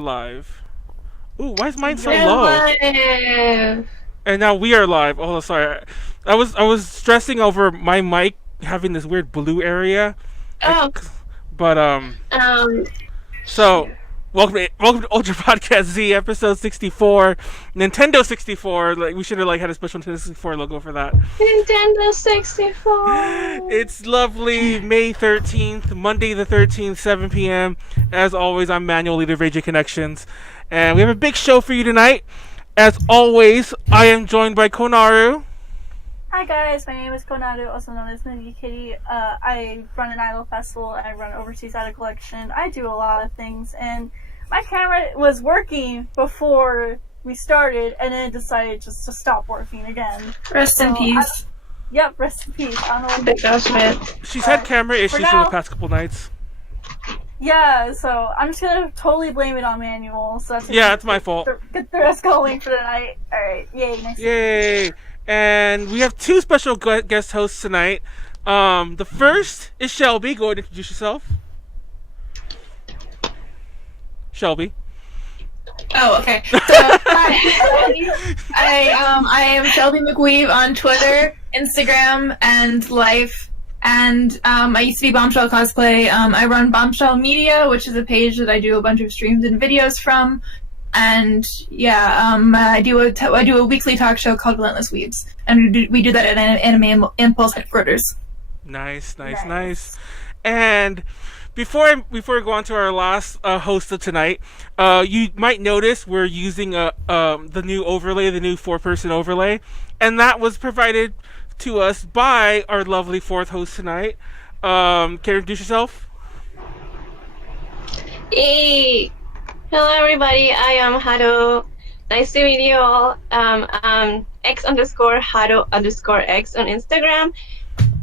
Live. Ooh, why is mine so We're low? live. And now we are live. Oh, sorry. I was stressing over my mic having this weird blue area. Oh, But um, so welcome to Ultra Podcast Z episode 64, Nintendo 64. Like we should have had a special Nintendo 64 logo for that. Nintendo 64. It's lovely May 13th, Monday the 13th, 7 p.m. As always, I'm Manuel, leader of AJ Connections, and we have a big show for you tonight. As always, I am joined by Konaru. Hi guys, my name is Konaru, also known as Ninja Kitty. I run an idol festival, and I run Overseas Idol Collection. I do a lot of things, and my camera was working before we started, and then it decided just to stop working again. Rest in peace. Yep, rest in peace. I don't know what Big Smith. She's had camera issues for now- the past couple nights. Yeah, so I'm just gonna totally blame it on Manuel. So It's my fault. Get the rest going for the night. Alright, yay, nice. Yay! And we have two special guest hosts tonight. The first is Shelby. Go ahead and introduce yourself. Shelby. Oh, okay. So, hi. I am Shelby McWeave on Twitter, Instagram, and Life. And I used to be Bombshell Cosplay. I run Bombshell Media, which is a page that I do a bunch of streams and videos from. And yeah, I do a weekly talk show called Relentless Weebs, and we do that at Anime Impulse headquarters. Nice. And before we go on to our last host of tonight, you might notice we're using the new overlay, the new 4-person overlay, and that was provided to us by our lovely fourth host tonight. Can you introduce yourself? Hey! Hello everybody, I am Haro. Nice to meet you all. I'm X_Haro_X on Instagram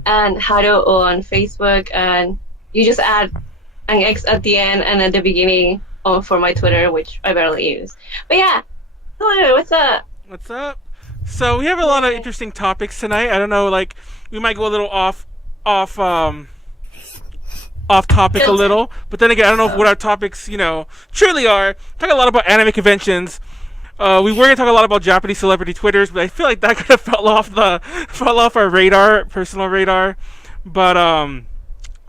and Haro on Facebook, and you just add an X at the end and at the beginning for my Twitter, which I barely use. But yeah, hello, what's up? What's up? So we have a lot of interesting topics tonight. I don't know, we might go a little off topic a little, but then again, I don't know what our topics, truly are. Talk a lot about anime conventions. We were gonna talk a lot about Japanese celebrity Twitters, but I feel like that kind of fell off our personal radar. But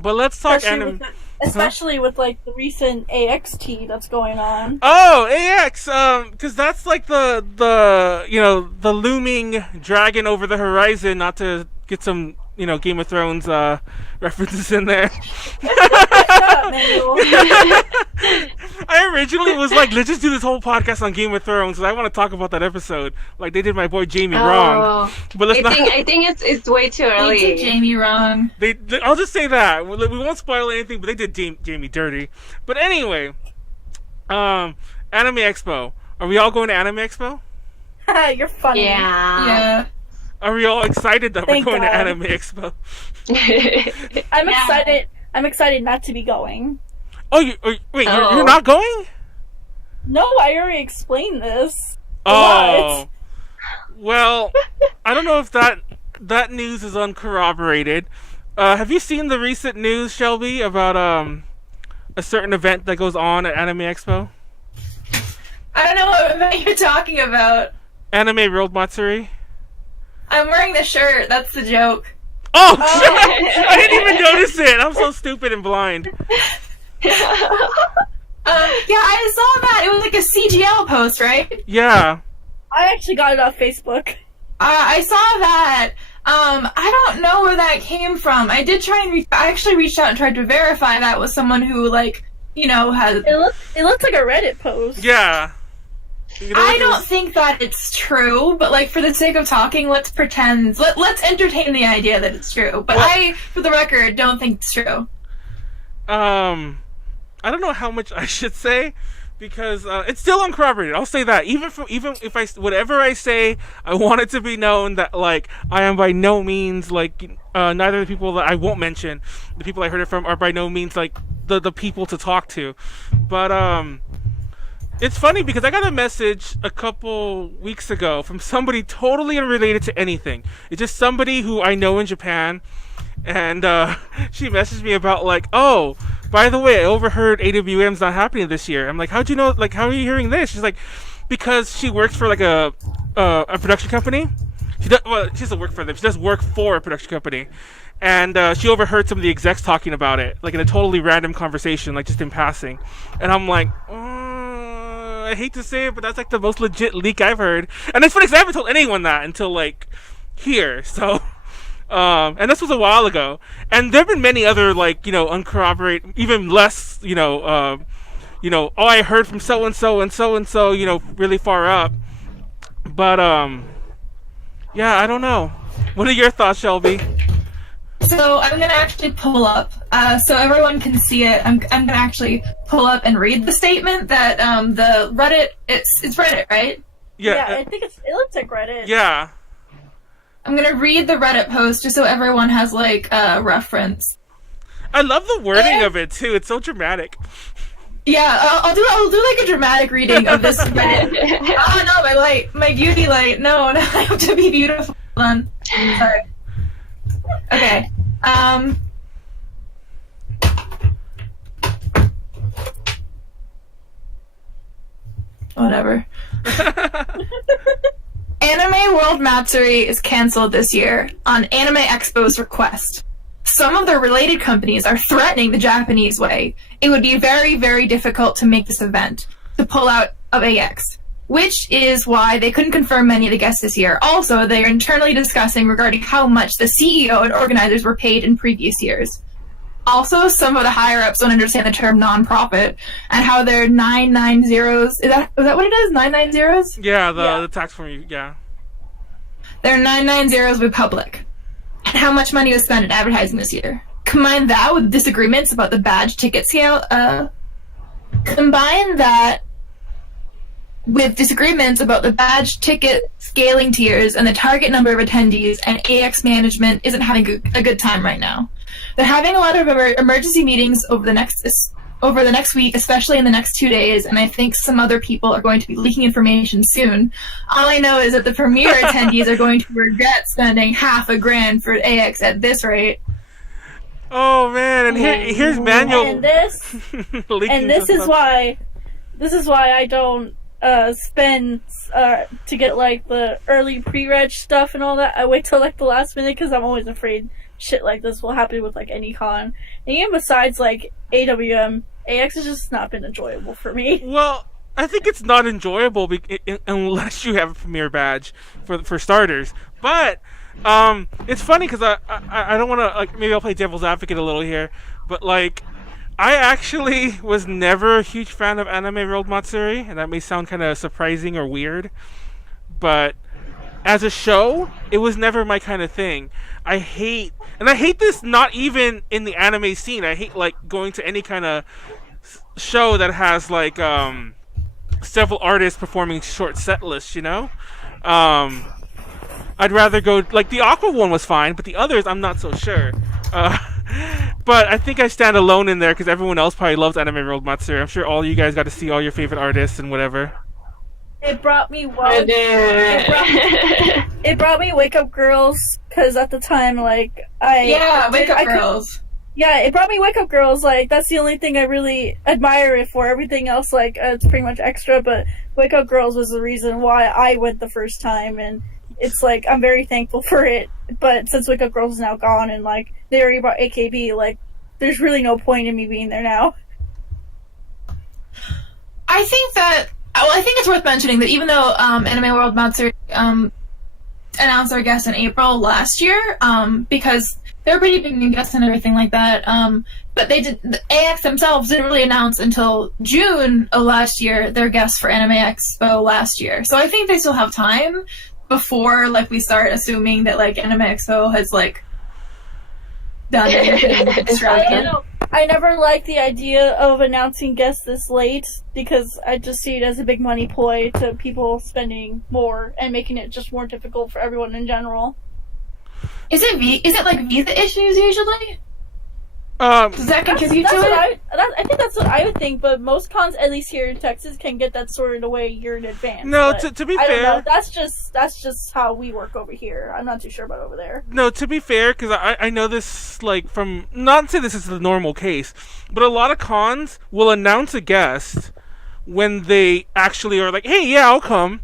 let's talk anime. Especially with the recent AXT that's going on. Oh, AX, because that's the looming dragon over the horizon. Not to get some Game of Thrones references in there. I originally was let's just do this whole podcast on Game of Thrones, because I want to talk about that episode, like they did my boy Jamie wrong. But I think it's way too early. They did Jamie wrong. I'll just say that we won't spoil anything, but they did Jamie dirty. But anyway, Anime Expo. Are we all going to Anime Expo? You're funny. Yeah. Are we all excited that Thank we're going God. to Anime Expo? I'm excited. I'm excited not to be going. Oh, you're not going? No, I already explained this. Oh. Well, I don't know if that news is uncorroborated. Have you seen the recent news, Shelby, about a certain event that goes on at Anime Expo? I don't know what event you're talking about. Anime World Matsuri? I'm wearing the shirt. That's the joke. Oh, shit! I didn't even notice it. I'm so stupid and blind. Yeah, I saw that. It was like a CGL post, right? Yeah. I actually got it off Facebook. I saw that. I don't know where that came from. I did try and I actually reached out and tried to verify that with someone who, has. It looks like a Reddit post. Yeah. I don't think that it's true, but for the sake of talking, let's pretend. Let's entertain the idea that it's true. But I, for the record, don't think it's true. I don't know how much I should say, because it's still uncorroborated. I'll say that. Even if whatever I say, I want it to be known that I am by no means neither of the people that I won't mention, the people I heard it from, are by no means the people to talk to. But it's funny because I got a message a couple weeks ago from somebody totally unrelated to anything. It's just somebody who I know in Japan, and she messaged me about like, oh, by the way, I overheard AWM's not happening this year. I'm like, how'd you know? Like, how are you hearing this? She's like, because she works for like a production company. She doesn't work for them. She does work for a production company, and she overheard some of the execs talking about it, like in a totally random conversation, like just in passing. And I'm like, I hate to say it, but that's like the most legit leak I've heard. And it's funny because I haven't told anyone that until like here. So, and this was a while ago. And there've been many other like uncorroborated, even less oh, I heard from so and so and so and so, really far up. But yeah, I don't know. What are your thoughts, Shelby? So I'm gonna actually pull up, so everyone can see it. I'm gonna actually pull up and read the statement that the Reddit. It's Reddit, right? Yeah, I think it looks like Reddit. Yeah. I'm gonna read the Reddit post just so everyone has like a reference. I love the wording of it too. It's so dramatic. Yeah, I'll do like a dramatic reading of this Reddit. Oh no, my beauty light. No, I have to be beautiful. Hold on. Sorry. Okay. Whatever. Anime World Matsuri is canceled this year on Anime Expo's request. Some of the related companies are threatening the Japanese way. It would be very, very difficult to make this event, to pull out of AX, which is why they couldn't confirm many of the guests this year. Also, they are internally discussing regarding how much the CEO and organizers were paid in previous years. Also, some of the higher-ups don't understand the term non-profit and how their 990s... Is that what it is? 990s? Yeah, the tax form, yeah. Their 990s were public. And how much money was spent in advertising this year. Combine that with disagreements about the badge ticket scale... Combine that with disagreements about the badge ticket scaling tiers and the target number of attendees, and AX management isn't having a good time right now. They're having a lot of emergency meetings over the next week, especially in the next 2 days, and I think some other people are going to be leaking information soon. All I know is that the premier attendees are going to regret spending $500,000 for AX at this rate. Oh man, and here's Manuel. And this is why I don't spend to get like the early pre-reg stuff and all that. I wait till like the last minute because I'm always afraid shit like this will happen with like any con. And even besides like AWM, AX has just not been enjoyable for me. Well, I think it's not enjoyable unless you have a premier badge for starters. But it's funny because I don't want to, like, maybe I'll play devil's advocate a little here, but like I actually was never a huge fan of Anime World Matsuri, and that may sound kind of surprising or weird, but as a show, it was never my kind of thing. I hate this not even in the anime scene. I hate like going to any kind of show that has like several artists performing short set lists, I'd rather go, like, the Aqua one was fine, but the others I'm not so sure. But I think I stand alone in there because everyone else probably loves Anime World Matsuri. I'm sure all you guys got to see all your favorite artists and whatever. It brought me it brought me Wake Up Girls because at the time, like, Wake Up Girls. It brought me Wake Up Girls. Like, that's the only thing I really admire it for. Everything else, like, it's pretty much extra. But Wake Up Girls was the reason why I went the first time, and it's like I'm very thankful for it. But since Wake Up Girls is now gone, and like they already brought AKB, like, there's really no point in me being there now. I think it's worth mentioning that even though Anime World Matsuri announced their guests in April last year, because they're pretty big new guests and everything like that, but the AX themselves didn't really announce until June of last year their guests for Anime Expo last year. So I think they still have time before like we start assuming that like Anime Expo has like done anything extravagant. I never liked the idea of announcing guests this late because I just see it as a big money ploy to people spending more and making it just more difficult for everyone in general. Is it like visa issues usually? Does that confuse you to it? I think that's what I would think, but most cons, at least here in Texas, can get that sorted away a year in advance. No, to be I fair, don't know. That's just how we work over here. I'm not too sure about over there. No, to be fair, because I know this, like, from, not to say this is the normal case, but a lot of cons will announce a guest when they actually are like, hey, yeah, I'll come,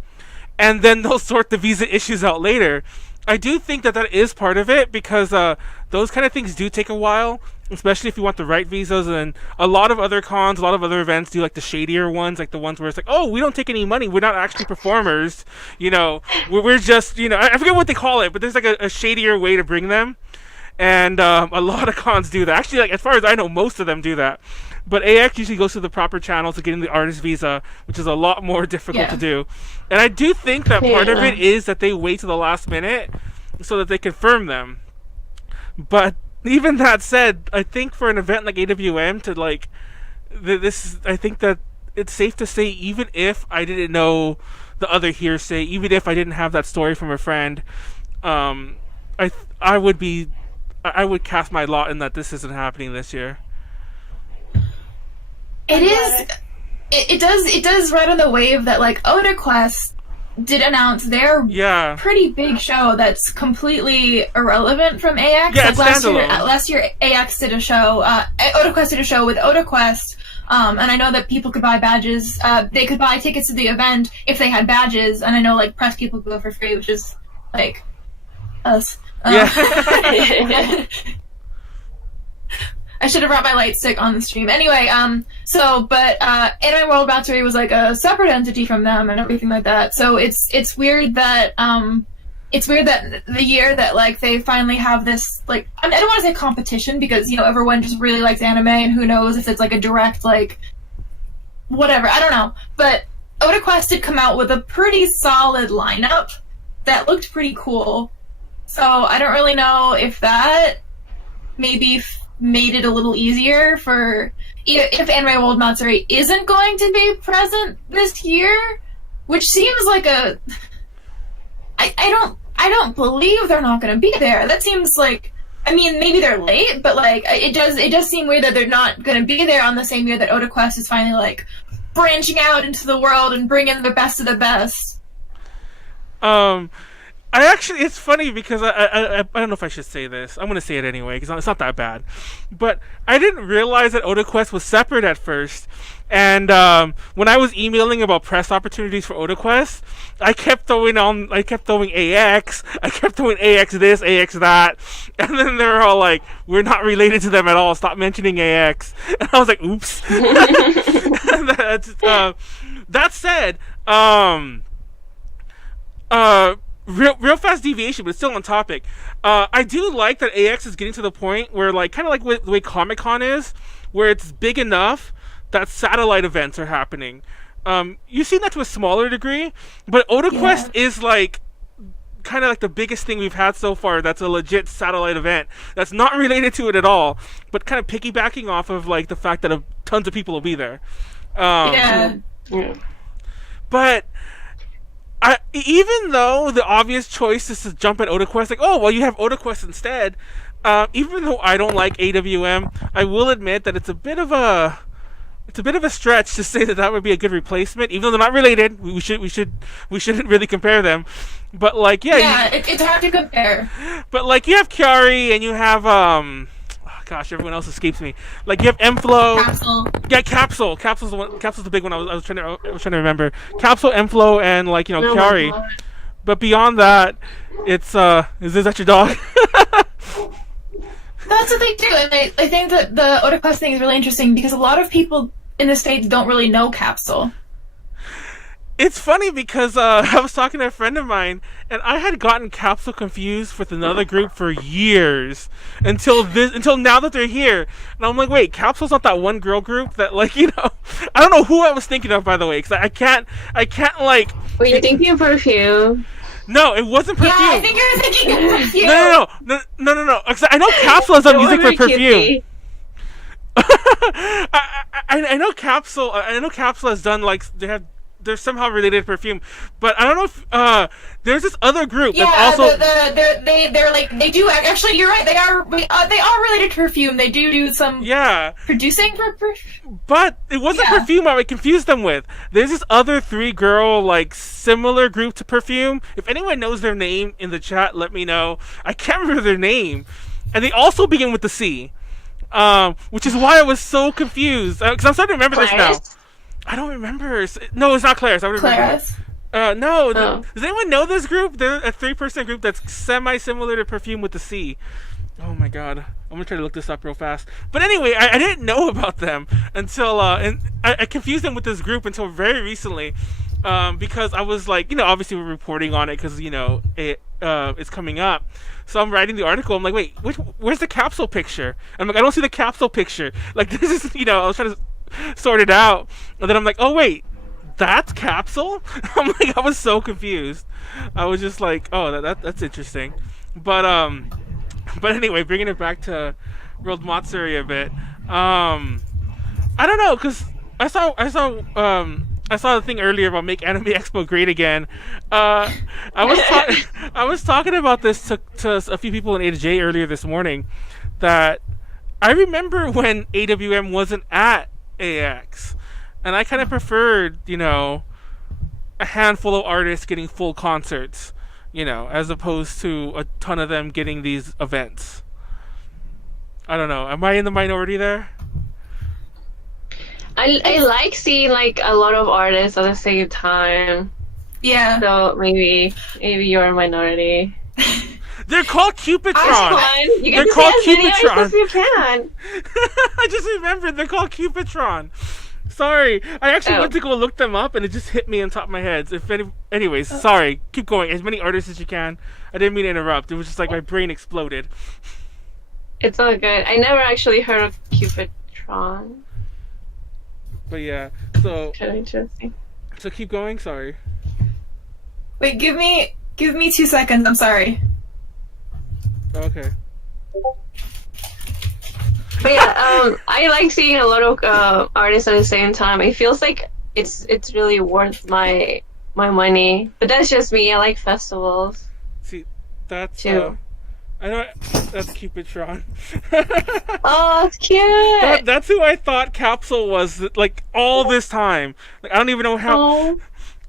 and then they'll sort the visa issues out later. I do think that is part of it, because those kind of things do take a while, especially if you want the right visas. And a lot of other cons, a lot of other events do like the shadier ones, like the ones where it's like, oh, we don't take any money, we're not actually performers, you know, we're just, you know, I forget what they call it, but there's like a shadier way to bring them. And a lot of cons do that. Actually, like, as far as I know, most of them do that. But AX usually goes through the proper channels to getting the artist visa, which is a lot more difficult to do. And I do think that part of it is that they wait to the last minute so that they confirm them. But even that said, I think for an event like AWM to like this, I think that it's safe to say, even if I didn't know the other hearsay, even if I didn't have that story from a friend, I would cast my lot in that this isn't happening this year. It is. It does ride on the wave that like OdaQuest did announce their pretty big show that's completely irrelevant from AX. Yeah, like it's last year AX did a show. OdaQuest did a show with OdaQuest. And I know that people could buy badges. They could buy tickets to the event if they had badges. And I know like press people go for free, which is like us. I should have brought my light stick on the stream. Anyway, but Anime World Matsuri was like a separate entity from them and everything like that. So it's weird that the year that like they finally have this, like, I don't want to say competition, because, you know, everyone just really likes anime, and who knows if it's like a direct, like, whatever, I don't know. But OdaQuest did come out with a pretty solid lineup that looked pretty cool. So I don't really know if that maybe made it a little easier for if Anime World Matsuri isn't going to be present this year, which seems like a I don't believe they're not going to be there. That seems like, I mean, maybe they're late, but like it does seem weird that they're not going to be there on the same year that OdaQuest is finally like branching out into the world and bringing the best of the best. It's funny because I don't know if I should say this. I'm going to say it anyway because it's not that bad. But I didn't realize that OdaQuest was separate at first. And when I was emailing about press opportunities for OdaQuest, I kept throwing AX. I kept throwing AX this, AX that. And then they were all like, we're not related to them at all. Stop mentioning AX. And I was like, oops. That said, real fast deviation, but it's still on topic. I do like that AX is getting to the point where, like, kind of like the way Comic-Con is, where it's big enough that satellite events are happening. You've seen that to a smaller degree, but OdaQuest is like kind of like the biggest thing we've had so far that's a legit satellite event that's not related to it at all, but kind of piggybacking off of like the fact that tons of people will be there. But even though the obvious choice is to jump at OdaQuest, like, oh, well, you have OdaQuest instead, even though I don't like AWM, I will admit that it's a bit of a stretch to say that would be a good replacement, even though they're not related. We shouldn't really compare them. But like, it's hard to compare. But like, you have Chiari and you have gosh, everyone else escapes me. Like, you have M-Flow. Capsule. Yeah, Capsule. Capsule's the one. Capsule's the big one. I was trying to remember. Capsule, M-Flow, and like, you know, Chiari. But beyond that, it's is that your dog? That's what they do, and I think that the OdaQuest thing is really interesting because a lot of people in the States don't really know Capsule. It's funny because I was talking to a friend of mine, and I had gotten Capsule confused with another group for years until now that they're here, and I'm like, wait, Capsule's not that one girl group that, like, you know, I don't know who I was thinking of, by the way, because I can't like. Were you thinking of Perfume? No, it wasn't Perfume. Yeah, I think you're thinking of Perfume. No. I know Capsule has done music for Perfume. I know Capsule. I know Capsule has done, like, they have they're somehow related to perfume. But I don't know if there's this other group Yeah, that's also they're like they do actually. You're right. They are related to perfume. They do some producing for perfume. But it wasn't perfume I confused them with. There's this other 3-girl like similar group to perfume. If anyone knows their name in the chat, let me know. I can't remember their name, and they also begin with the C. Which is why I was so confused. Because I'm starting to remember this now. I don't remember. No, it's not Claire's. I would remember. No. Oh. Does anyone know this group? They're a 3-person group that's semi-similar to perfume with the C. Oh my god. I'm gonna try to look this up real fast. But anyway, I didn't know about them until and I confused them with this group until very recently. Because I was like, obviously we're reporting on it because it's coming up. So I'm writing the article. I'm like, wait, where's the capsule picture? I'm like, I don't see the capsule picture. Like, this is, I was trying to sort it out. And then I'm like, oh, wait, that's capsule? I'm like, I was so confused. I was just like, oh, that's interesting. But anyway, bringing it back to World Matsuri a bit. I don't know, because I saw the thing earlier about make Anime Expo great again. I was talking about this to a few people in A to J earlier this morning. That I remember when AWM wasn't at AX, and I kind of preferred, a handful of artists getting full concerts, as opposed to a ton of them getting these events. I don't know. Am I in the minority there? I like seeing like a lot of artists at the same time. Yeah. So maybe you're a minority. They're called Cupidtron. You They're get to called see as many artists Cupidtron. as you can. I just remembered they're called Cupidtron. Sorry, I actually went to go look them up and it just hit me on top of my head. Anyways, sorry. Keep going. As many artists as you can. I didn't mean to interrupt. It was just like my brain exploded. It's all good. I never actually heard of Cupidtron. But yeah, so interesting. So keep going. Sorry. Wait, give me 2 seconds. I'm sorry. Okay. But yeah, I like seeing a lot of artists at the same time. It feels like it's really worth my money. But that's just me. I like festivals. See, that's too. I know that's Cupidtron. Oh, it's cute. That's who I thought Capsule was like all this time. Like I don't even know how. Oh.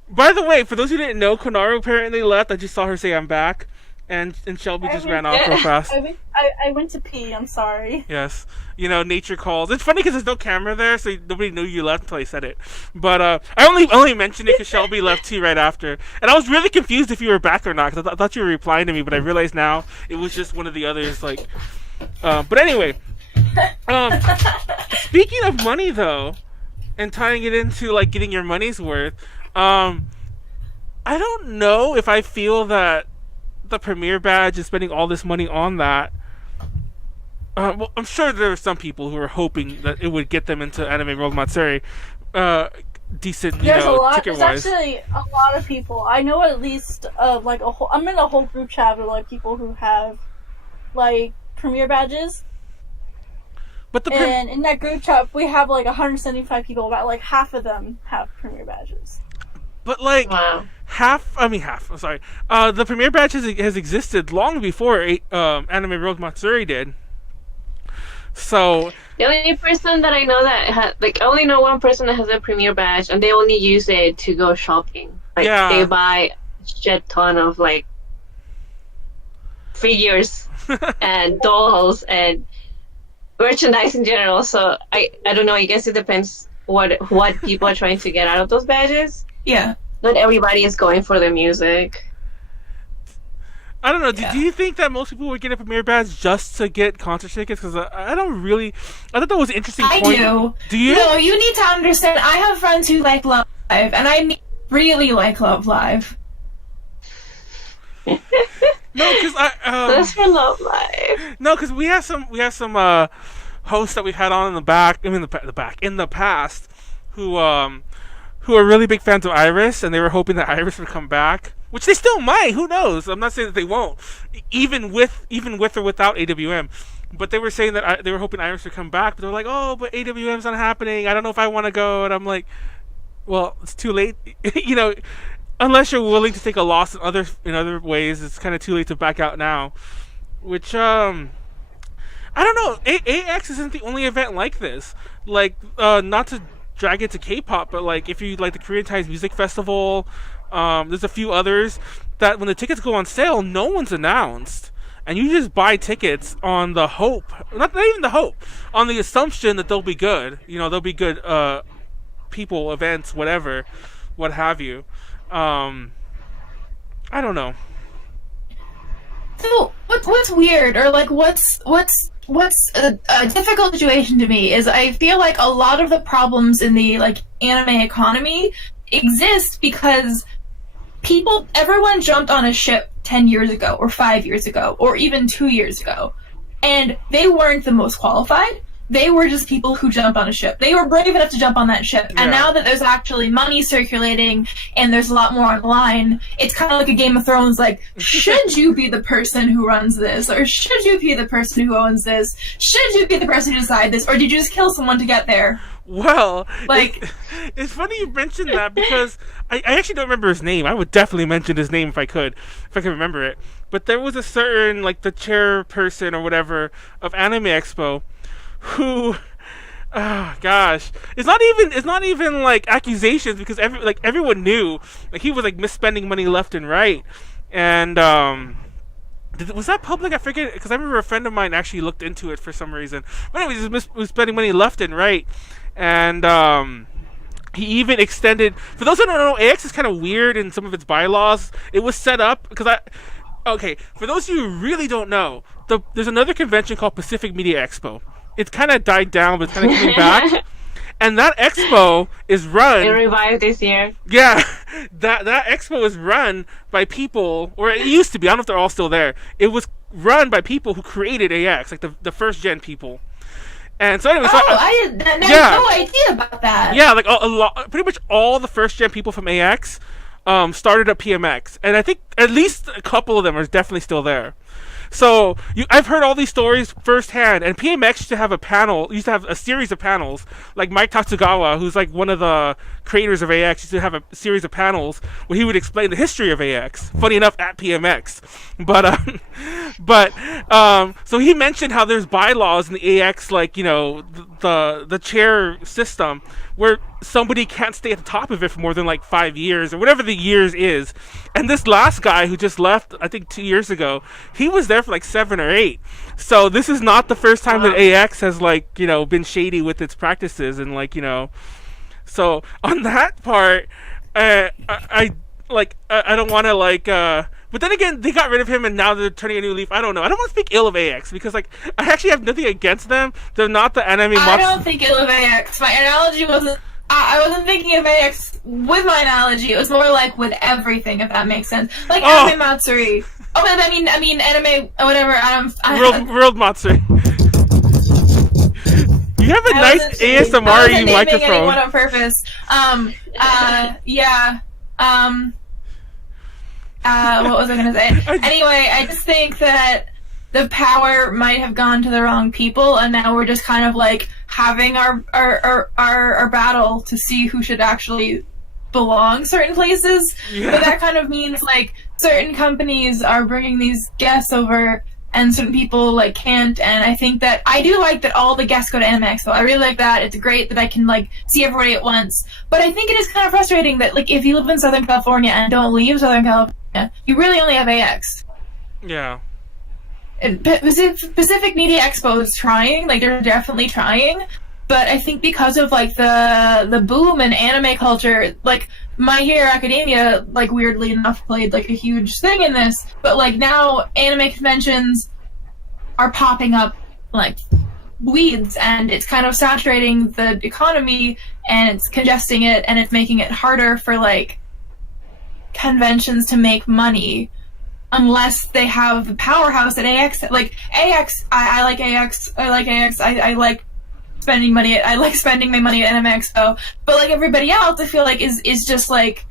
By the way, for those who didn't know, Konaru apparently left. I just saw her say I'm back, and Shelby just ran off real fast. I went to pee. I'm sorry. Yes, nature calls. It's funny because there's no camera there, so nobody knew you left until I said it. But I only mentioned it because Shelby left too right after, and I was really confused if you were back or not because I thought you were replying to me, but I realized now it was just one of the others. Like, but anyway, speaking of money though, and tying it into like getting your money's worth, I don't know if I feel that the premiere badge and spending all this money on that. Well, I'm sure there are some people who are hoping that it would get them into Anime World Matsuri, decent, ticket-wise. There's actually a lot of people. I know at least like a whole. I'm in a whole group chat with like people who have like premiere badges. But and in that group chat, we have like 175 people. About like half of them have premiere badges. But like wow. half. I'm sorry. The premiere badge has existed long before Anime World Matsuri did. So the only person that I know that I only know one person that has a premiere badge, and they only use it to go shopping. Like they buy a shit ton of like figures and dolls and merchandise in general. So I don't know. I guess it depends what people are trying to get out of those badges. Yeah. Not everybody is going for the music. I don't know. Do you think that most people would get a premiere badge just to get concert tickets? Because I don't really. I thought that was an interesting point. I do. Do you? No, you need to understand. I have friends who like Love Live, and I really like Love Live. No, because That's for Love Live. No, because we have some hosts that we've had on in the back. I mean, in the past, who are really big fans of Iris, and they were hoping that Iris would come back. Which they still might. Who knows? I'm not saying that they won't, even with or without AWM. But they were saying that they were hoping Iris would come back. But they're like, "Oh, but AWM's not happening. I don't know if I want to go." And I'm like, well, it's too late. You know, unless you're willing to take a loss in other ways, it's kind of too late to back out now. Which I don't know. AX isn't the only event like this. Like, not to drag it to K-pop, but like if you like the Korean Times Music Festival, there's a few others that when the tickets go on sale, no one's announced, and you just buy tickets on the hope, not even the hope, on the assumption that they'll be good. You know, they'll be good people, events, whatever, what have you. I don't know. So what's weird, or like what's a difficult situation to me is I feel like a lot of the problems in the like anime economy exist because everyone jumped on a ship 10 years ago or 5 years ago or even 2 years ago, and they weren't the most qualified. They were just people who jumped on a ship. They were brave enough to jump on that ship. Yeah. And now that there's actually money circulating and there's a lot more online, it's kind of like a Game of Thrones, like, should you be the person who runs this? Or should you be the person who owns this? Should you be the person who decide this? Or did you just kill someone to get there? Well, like, it's funny you mentioned that because I actually don't remember his name. I would definitely mention his name if I could remember it. But there was a certain, like, the chairperson or whatever of Anime Expo who, oh gosh, it's not even like accusations because everyone knew, like, he was like misspending money left and right, and was that public? I forget, because I remember a friend of mine actually looked into it for some reason. But anyways, he was spending money left and right, and he even extended. For those who don't know, AX is kind of weird in some of its bylaws. It was set up because for those of you who really don't know, there's another convention called Pacific Media Expo. It's kind of died down, but it's kind of coming back. And that expo is run... It revived this year. Yeah. That expo is run by people... Or it used to be. I don't know if they're all still there. It was run by people who created AX. Like the first gen people. And so anyway... I had no idea about that. Yeah, like pretty much all the first gen people from AX started at PMX. And I think at least a couple of them are definitely still there. So I've heard all these stories firsthand, and PMX used to have a series of panels, like Mike Tatsugawa, who's like one of the creators of AX, used to have a series of panels where he would explain the history of AX. Funny enough, at PMX, so he mentioned how there's bylaws in the AX, like, you know, the chair system where somebody can't stay at the top of it for more than like 5 years or whatever the years is. And this last guy who just left, I think 2 years ago, he was there for like 7 or 8. So this is not the first time that AX has, like, you know, been shady with its practices, and like, you know, so on that part, I don't want to like, but then again, they got rid of him and now they're turning a new leaf. I don't know. I don't want to speak ill of AX because, like, I actually have nothing against them. They're not the anime. I don't think ill of AX. My analogy wasn't. I wasn't thinking of AX with my analogy. It was more like with everything, if that makes sense. Like anime Matsuri. Oh, but I mean anime, whatever. World Matsuri. You have a nice ASMR microphone. Anyone on purpose. Yeah. What was I gonna say? Anyway, I just think that the power might have gone to the wrong people, and now we're just kind of like having our battle to see who should actually belong certain places. Yeah. But that kind of means like certain companies are bringing these guests over, and certain people like can't. And I think that I do like that all the guests go to Anime Expo. I really like that. It's great that I can like see everybody at once. But I think it is kind of frustrating that like if you live in Southern California and don't leave Southern California, you really only have AX. Yeah. And Pacific Media Expo is trying, like they're definitely trying, but I think because of like the boom in anime culture, like My Hero Academia, like weirdly enough, played like a huge thing in this, but like now anime conventions are popping up like weeds, and it's kind of saturating the economy, and it's congesting it, and it's making it harder for like conventions to make money. Unless they have the powerhouse at AX. Like, AX, I like AX. I like AX. I like spending money. I like spending my money at Anime Expo. But, like, everybody else, I feel like, is just, like,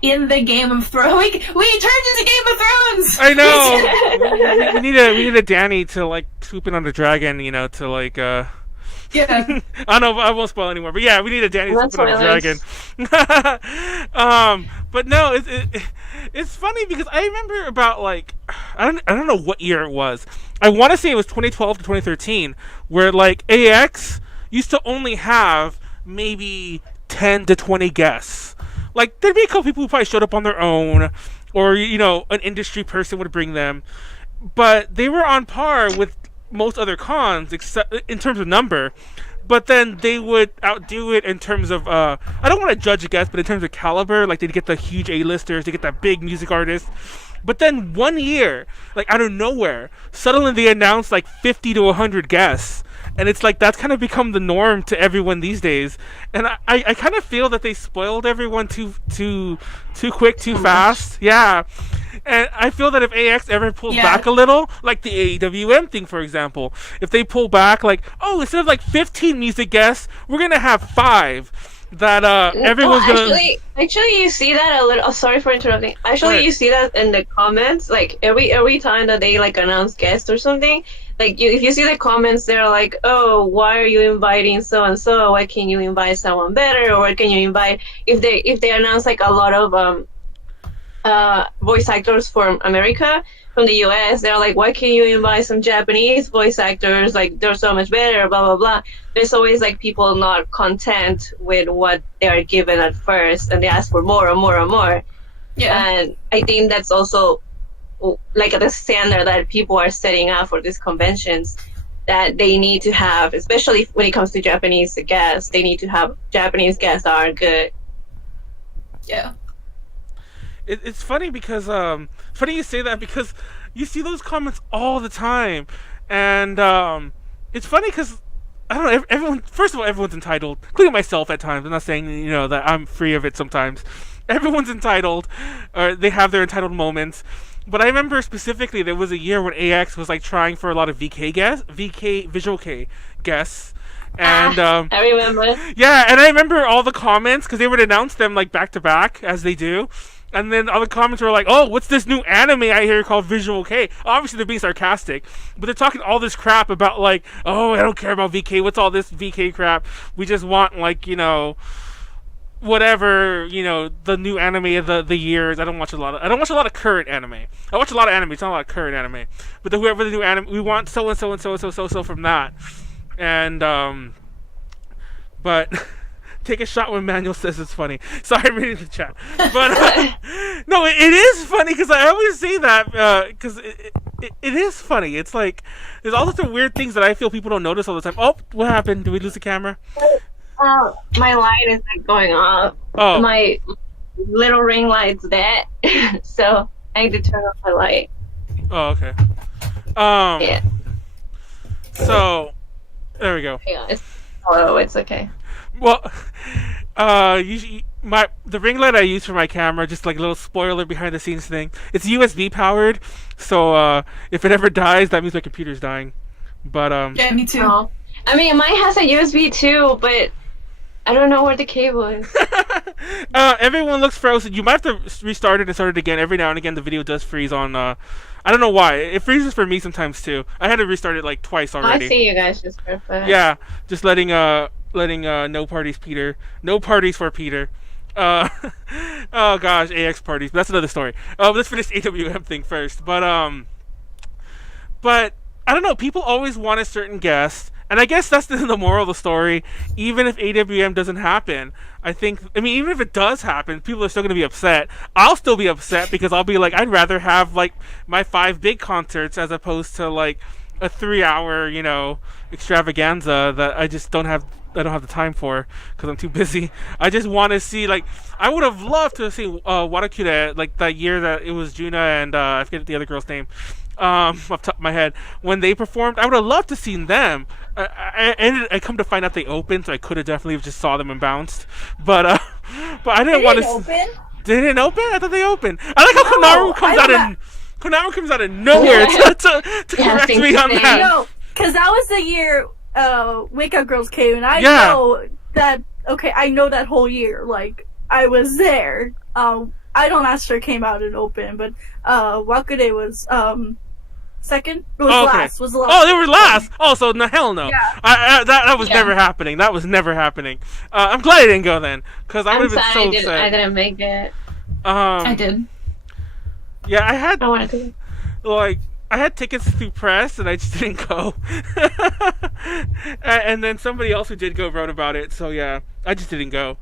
in the Game of Thrones. We turned into Game of Thrones! I know! we need a Danny to, like, swoop in on the dragon, you know, to, like, Yeah. I don't know. I won't spoil anymore. But yeah, we need a Danny That's Super Dragon. But no, it's funny because I remember about like I don't know what year it was. I want to say it was 2012 to 2013, where like AX used to only have maybe 10 to 20 guests. Like there'd be a couple people who probably showed up on their own, or an industry person would bring them, but they were on par with most other cons, except in terms of number. But then they would outdo it in terms of I don't want to judge a guest, but in terms of caliber, like they'd get the huge A-listers, they get that big music artist. But then one year, like out of nowhere, suddenly they announced like 50 to 100 guests. And it's like that's kind of become the norm to everyone these days. And I kind of feel that they spoiled everyone too quick, too fast. Yeah. And I feel that if AX ever pulls back a little, like the AEWM thing, for example, if they pull back, like, oh, instead of like 15 music guests, we're going to have 5. That everyone's gonna. Actually, you see that a little. Oh, sorry for interrupting. Actually, you see that in the comments. Like every time that they like announce guests or something, like if you see the comments, they're like, "Oh, why are you inviting so and so? Why can't you invite someone better? Or why can you invite if they announce like a lot of voice actors from America, from the US, they're like, why can't you invite some Japanese voice actors? Like, they're so much better, blah, blah, blah. There's always, like, people not content with what they are given at first, and they ask for more and more and more. Yeah. And I think that's also, like, the standard that people are setting up for these conventions, that they need to have, especially when it comes to Japanese guests, they need to have Japanese guests that are good. Yeah. It's funny because funny you say that because you see those comments all the time, and it's funny because I don't know. Everyone, first of all, everyone's entitled, including myself at times. I'm not saying that I'm free of it sometimes. Everyone's entitled, or they have their entitled moments. But I remember specifically there was a year when AX was like trying for a lot of Visual K guests. And I remember. Yeah, and I remember all the comments because they would announce them like back to back as they do. And then all the comments were like, oh, what's this new anime I hear called Visual K? Obviously, they're being sarcastic, but they're talking all this crap about, like, oh, I don't care about VK. What's all this VK crap? We just want, like, whatever, the new anime of the years. I don't watch a lot of current anime. I watch a lot of anime. It's not a lot of current anime. But whoever the new anime, we want so-and-so and so-and-so from that. And, but... Take a shot when Manuel says it's funny. Sorry, I'm reading the chat. But, no, it is funny because I always say that because it is funny. It's like, there's all sorts of weird things that I feel people don't notice all the time. Oh, what happened? Did we lose the camera? My light is like going off. Oh. My little ring light's dead. So I need to turn off my light. Oh, okay. Yeah. So, there we go. Yeah, it's okay. Well, usually the ring light I use for my camera, just like a little spoiler behind the scenes thing. It's USB powered, so if it ever dies, that means my computer's dying. But yeah, me too. Oh. I mean, mine has a USB too, but I don't know where the cable is. Everyone looks frozen. You might have to restart it and start it again. Every now and again, the video does freeze on. I don't know why. It freezes for me sometimes too. I had to restart it like twice already. I see you guys just perfect. Yeah, just letting no parties for Peter. Oh gosh, AX parties. But that's another story. Let's finish the AWM thing first. But I don't know. People always want a certain guest, and I guess that's the moral of the story. Even if AWM doesn't happen, even if it does happen, people are still going to be upset. I'll still be upset because I'll be like, I'd rather have like my 5 big concerts as opposed to like a 3-hour, extravaganza that I don't have the time for because I'm too busy. I just want to see, like, I would have loved to see Watakure, like that year that it was Juna and I forget the other girl's name off the top of my head when they performed. I would have loved to seen them. I come to find out they opened, so I could have definitely just saw them and bounced. But I didn't want to. They didn't open. I thought they opened. I like how Konaru comes out of nowhere to correct me on that. No, because that was the year Wake Up Girls came, and I know that. Okay, I know that whole year. Like, I was there. I don't Astro came out and opened, but Wakude was second. It was Oh, okay. last. Was the last. Oh, they were last. Oh, so no, hell no. Yeah. That was Yeah. never happening. That was never happening. I'm glad I didn't go then, because I I'm would have sad been so I upset. didn't make it. I did. Yeah, I had I wanted to. like I had tickets through press and I just didn't go. And then somebody else who did go wrote about it, so yeah, I just didn't go.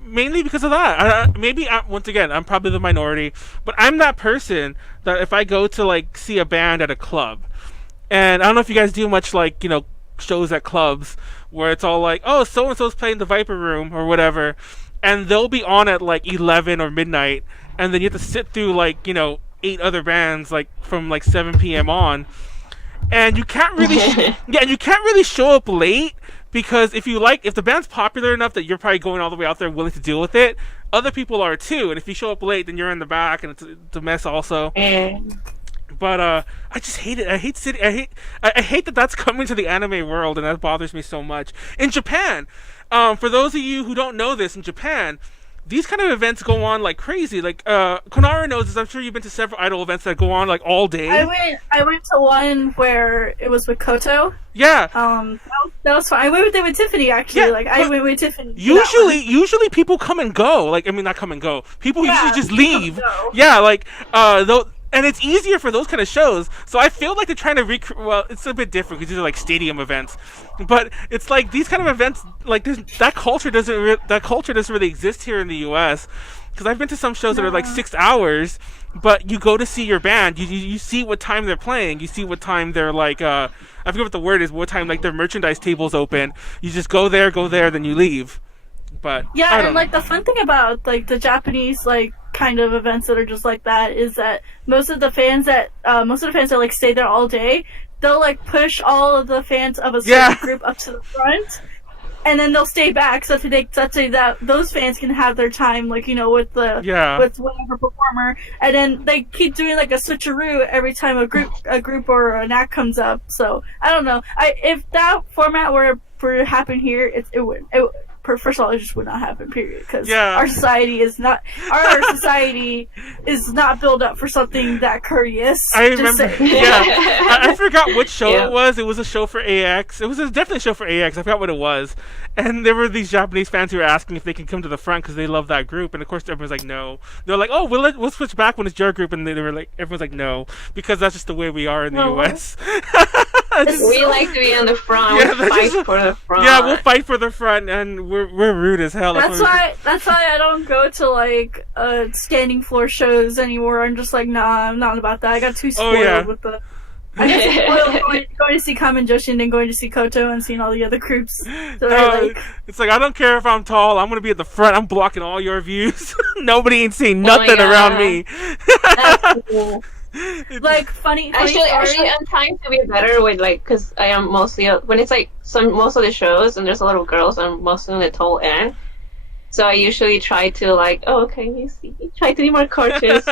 Mainly because of that. Maybe once again, I'm probably the minority, but I'm that person that if I go to like see a band at a club, and I don't know if you guys do much like shows at clubs where it's all like, oh, so and so's playing the Viper Room or whatever, and they'll be on at like 11 or midnight, and then you have to sit through like 8 other bands like from like 7 p.m. on, and you can't really and you can't really show up late, because if the band's popular enough that you're probably going all the way out there willing to deal with it, other people are too, and if you show up late then you're in the back and it's a mess also. But I just hate it. I hate that that's coming to the anime world, and that bothers me so much. In Japan, for those of you who don't know this, in Japan, these kind of events go on like crazy. Like Konaru knows this. I'm sure you've been to several idol events that go on like all day. I went to one where it was with Koto. Yeah. That was fun. I went with them with Tiffany actually. Yeah, like I went with Tiffany. Usually people come and go. Like, I mean, not come and go. People usually just leave. Go. Yeah, like though. And it's easier for those kind of shows. So I feel like they're trying to well, it's a bit different because these are like stadium events. But it's like these kind of events, like that culture doesn't really exist here in the U.S. Because I've been to some shows that are like 6 hours, but you go to see your band. You see what time they're playing. You see what time they're like. I forget what the word is. What time like their merchandise tables open. You just go there, then you leave. But yeah, and like the fun thing about like the Japanese like kind of events that are just like that is that most of the fans that like stay there all day, they'll like push all of the fans of a certain group up to the front, and then they'll stay back so that those fans can have their time like with whatever performer, and then they keep doing like a switcheroo every time a group or an act comes up. So I don't know. If that format were to happen here, it would. First of all, it just would not happen. Period. Because our society is not built up for something that courteous. I remember. Yeah, I forgot which show it was. It was a show for AX. It was definitely a show for AX. I forgot what it was. And there were these Japanese fans who were asking if they can come to the front because they love that group. And of course, everyone's like, no. They're like, oh, we'll switch back when it's your group. And they were like, everyone's like, no, because that's just the way we are in the US. We like to be in the front. Yeah, we'll fight for the front. Yeah, we'll fight for the front, and we're rude as hell. That's why I don't go to like standing floor shows anymore. I'm just like, nah, I'm not about that. I got too spoiled with the. I got too spoiled going to see Kamen Joshi and then going to see Koto and seeing all the other groups. So it's like, I don't care if I'm tall. I'm gonna be at the front. I'm blocking all your views. Nobody ain't seeing nothing around me. That's cool. Like funny actually I'm trying to be better with like, because I am mostly when it's like most of the shows and there's a lot of girls, I'm mostly on the tall end, so I usually try to like, oh, okay, you see, try to be more cautious.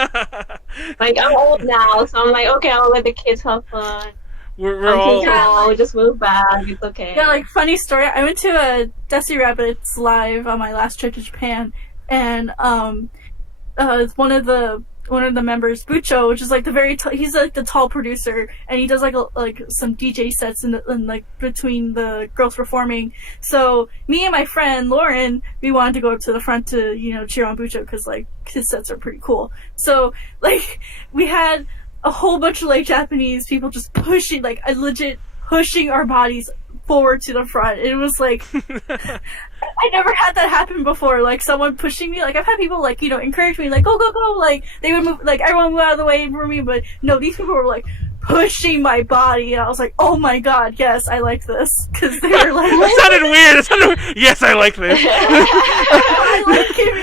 Like, I'm old now, so I'm like, okay, I'll let the kids have fun. We're all just move back, it's okay. Yeah, like funny story, I went to a Desi Rabbits live on my last trip to Japan, and one of the members, Bucho, which is like he's like the tall producer, and he does like some DJ sets in like between the girls performing. So me and my friend Lauren, we wanted to go up to the front to cheer on Bucho because like his sets are pretty cool. So like we had a whole bunch of like Japanese people just pushing, like legit pushing our bodies forward to the front. It was like I never had that happen before, like someone pushing me. Like I've had people like encourage me, like go, like they would move, like everyone move out of the way for me, but no, these people were like pushing my body, and I was like, oh my god, yes, I like this, because they were like it sounded weird. Yes, I like this. I like it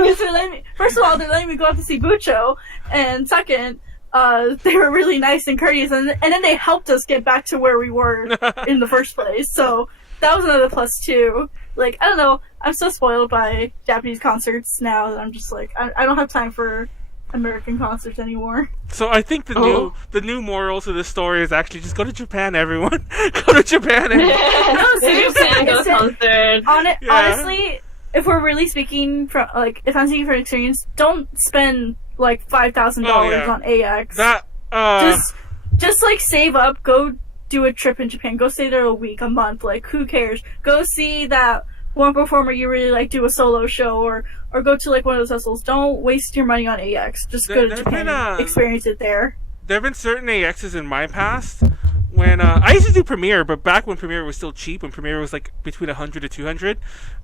because they're letting me, first of all, they're letting me go up to see Bucho, and second, they were really nice and courteous, and then they helped us get back to where we were in the first place. So that was another plus too. Like, I don't know, I'm so spoiled by Japanese concerts now that I'm just like, I don't have time for American concerts anymore. So I think the new moral to this story is actually just go to Japan, everyone. Go to Japan. No, seriously, go to concert. Honestly, if we're really speaking from, like, if I'm speaking from experience, don't spend like $5,000 on AX. That just just like save up, go do a trip in Japan, go stay there a week, a month, like who cares? Go see that one performer you really like, do a solo show, or go to like one of those festivals. Don't waste your money on AX. Just go to Japan and experience it there. There have been certain AXs in my past when I used to do Premiere, but back when Premiere was still cheap, when Premiere was like between 100 to 200,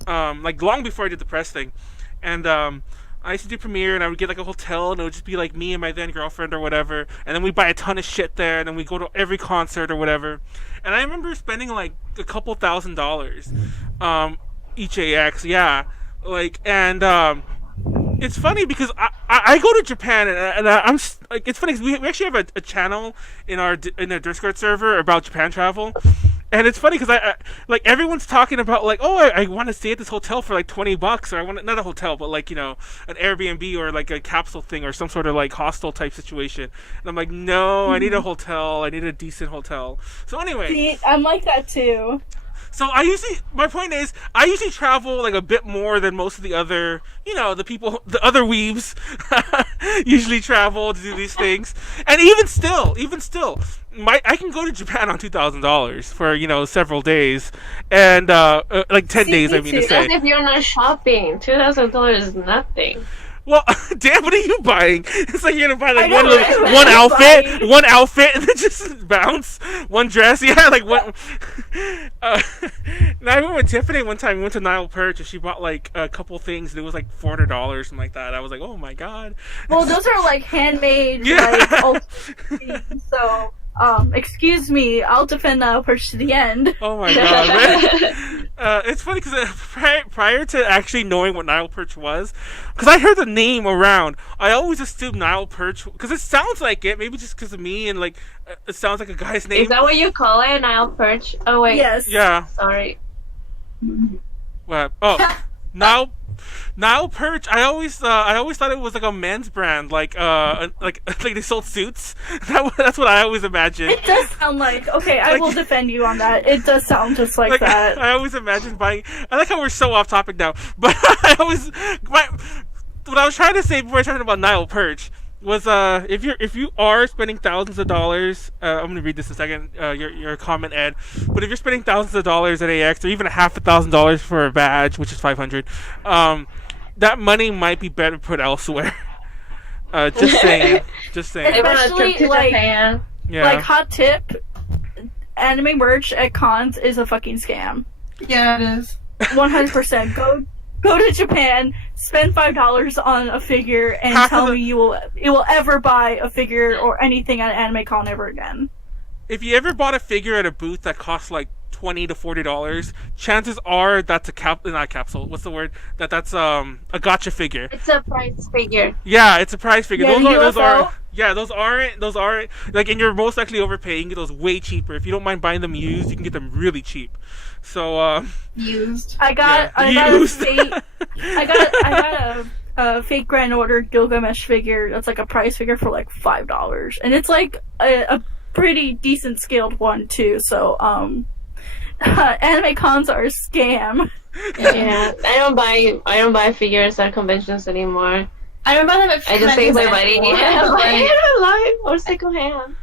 like long before I did the press thing, and I used to do Premiere, and I would get like a hotel, and it would just be like me and my then girlfriend or whatever, and then we buy a ton of shit there, and then we go to every concert or whatever. And I remember spending like a couple $1,000s each AX, yeah, like, and it's funny because I go to Japan, and I'm like, it's funny because we actually have a channel in our Discord server about Japan travel. And it's funny because I like everyone's talking about like, oh, I want to stay at this hotel for like $20, or I want not a hotel, but like, you know, an Airbnb or like a capsule thing or some sort of like hostel type situation. And I'm like, no, I need a hotel. I need a decent hotel. So anyway, see, I'm like that too. So my point is, I usually travel like a bit more than most of the other, you know, the other weebs usually travel to do these things. And even still, I can go to Japan on $2,000 for, you know, several days, and like 10 days. I mean to say. That's if you're not shopping. $2,000 is nothing. Well, damn, what are you buying? It's like you're gonna buy like one outfit, and then just bounce. One dress, yeah, like what? And I went with Tiffany one time. We went to Nile Perch, and she bought like a couple things, and it was like $400, something like that. I was like, oh my god. Well, those are like handmade, yeah. Like things, so. Excuse me, I'll defend Nile Perch to the end. Oh my god, man. It's funny because prior to actually knowing what Nile Perch was, because I heard the name around, I always assumed Nile Perch, because it sounds like it, maybe just because of me, and like, it sounds like a guy's name. Is that what you call it, Nile Perch? Oh wait. Yes. Yeah. Sorry. What? Oh, Nile Perch. I always thought it was like a men's brand, like they sold suits. That's what I always imagined. It does sound like, okay, I will defend you on that. It does sound just like that. I always imagined buying. I like how we're so off topic now, but what I was trying to say before I started about Nile Perch was if you are spending thousands of dollars, I'm gonna read this in a second, your comment, Ed, but if you're spending thousands of dollars at AX, or even $1,000 for a badge, which is $500, that money might be better put elsewhere. Just saying. Especially like Japan. Yeah. Like, hot tip, anime merch at cons is a fucking scam. Yeah, it is. 100%. Go to Japan, spend $5 on a figure, and tell me you will ever buy a figure or anything at an anime con ever again. If you ever bought a figure at a booth that costs like $20 to $40, chances are that's not capsule. What's the word? That's a gotcha figure. It's a prize figure. Yeah, it's a prize figure. Yeah, those aren't like, and you're most likely overpaying. You can get those way cheaper. If you don't mind buying them used, you can get them really cheap. So used. I got a fake Grand Order Gilgamesh figure that's like a prize figure for like $5, and it's like a pretty decent scaled one too. So anime cons are a scam. Yeah, I don't buy figures at conventions anymore. I don't buy them at I just save my money. Yeah, like, online or secondhand.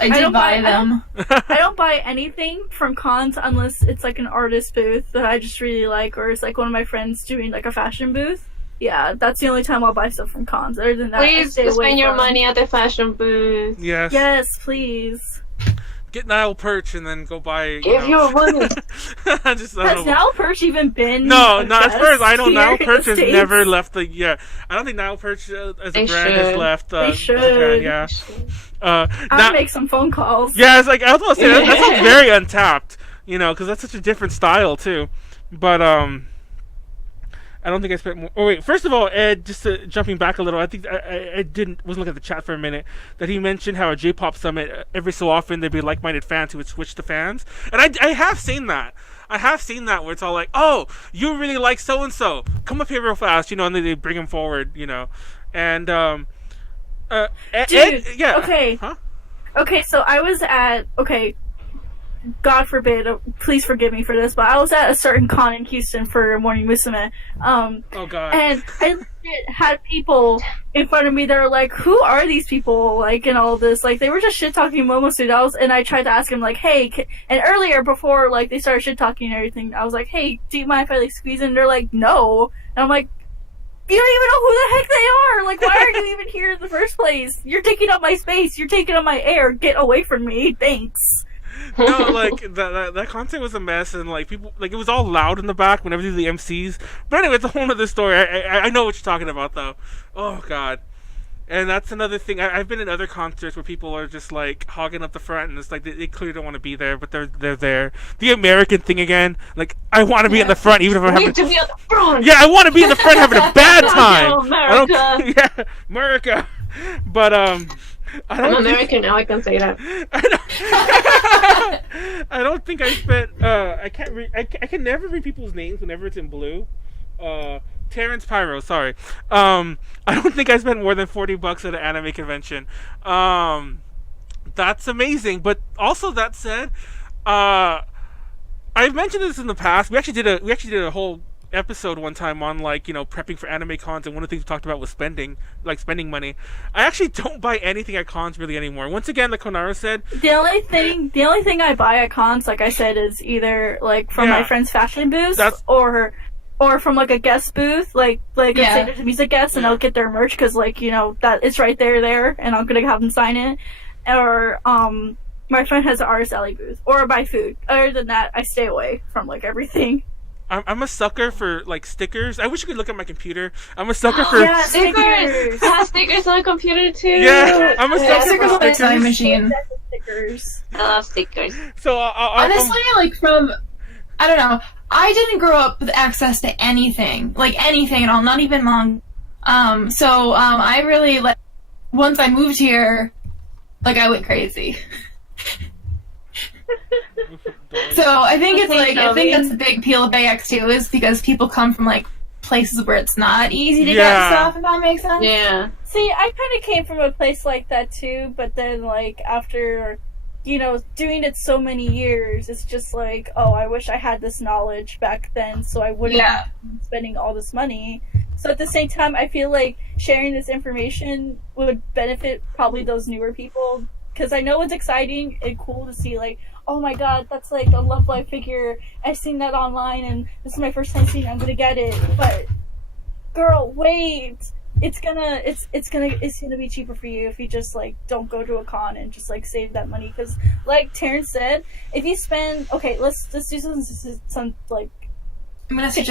I did buy them. I don't buy anything from cons unless it's like an artist booth that I just really like, or it's like one of my friends doing like a fashion booth. Yeah, that's the only time I'll buy stuff from cons. Other than that, please spend your money at the fashion booth. Yes. Yes, please. Get Nile Perch and then go buy. Give your money. Has Nile Perch even been? No, not as far as I know. Nile Perch has States? Never left the. Yeah, I don't think Nile Perch as a brand has left. They should. Japan, yeah. I'll make some phone calls. Yeah, it's like I was gonna say that sounds very untapped. You know, because that's such a different style too. But I don't think I spent more. Oh wait, first of all, Ed, just jumping back a little, I think I was looking at the chat for a minute, that he mentioned how a J-pop summit, every so often there'd be like-minded fans who would switch to fans, and I have seen that. I have seen that where it's all like, oh, you really like so and so, come up here real fast, you know, and then they bring him forward, you know, and Dude, Ed, yeah, okay, huh? Okay, so I was at God forbid, please forgive me for this, but I was at a certain con in Houston for Morning Musume. Oh God. And I legit had people in front of me that were like, who are these people? Like, and all this. Like, they were just shit-talking Momosudos, and I tried to ask him, like, hey, and earlier, before, like, they started shit-talking and everything, I was like, hey, do you mind if I, like, squeeze in? And they're like, no. And I'm like, you don't even know who the heck they are! Like, why are you even here in the first place? You're taking up my space, you're taking up my air, get away from me, thanks. No, like that content was a mess, and like people, like it was all loud in the back whenever they do the MCs. But anyway, it's a whole other story. I know what you're talking about though. Oh God, and that's another thing. I've been in other concerts where people are just like hogging up the front, and it's like they clearly don't want to be there, but they're there. The American thing again. Like I want to be in the front, even if I'm having. To be on the front. Yeah, I want to be in the front having a bad time. America. Yeah, America. But I'm American now. I can say that. I don't think I spent. I can't. I can never read people's names whenever it's in blue. Terrence Pyro. Sorry. I don't think I spent more than $40 at an anime convention. That's amazing. But also that said, I've mentioned this in the past. We actually did a whole episode one time on like prepping for anime cons, and one of the things we talked about was spending money. I actually don't buy anything at cons really anymore. Once again, like Konaru said, the only thing I buy at cons, like I said, is either like from my friend's fashion booth or from like a guest booth, like say there's a music guest, and I'll get their merch because like that it's right there, and I'm gonna have them sign it. Or my friend has an artist alley booth, or buy food. Other than that, I stay away from like everything. I'm a sucker for like stickers. I wish you could look at my computer. I'm a sucker for stickers. I have stickers on a computer too. Yeah, I'm a sucker for stickers. Sewing machine. Stickers. I love stickers. So honestly, like I don't know. I didn't grow up with access to anything at all, not even manga. So I really once I moved here, like I went crazy. So I think it's like I think that's the big appeal of AX too, is because people come from like places where it's not easy to get stuff, if that makes sense. Yeah. See, I kind of came from a place like that too, but then like after doing it so many years, it's just like, oh, I wish I had this knowledge back then, so I wouldn't be spending all this money. So at the same time, I feel like sharing this information would benefit probably those newer people, because I know it's exciting and cool to see like, oh my god, that's like a Love Live figure. I've seen that online, and this is my first time seeing it. I'm gonna get it. But girl, wait. It's gonna be cheaper for you if you just like don't go to a con and just like save that money. Because like Terrence said, if you spend let's do some like I'm gonna say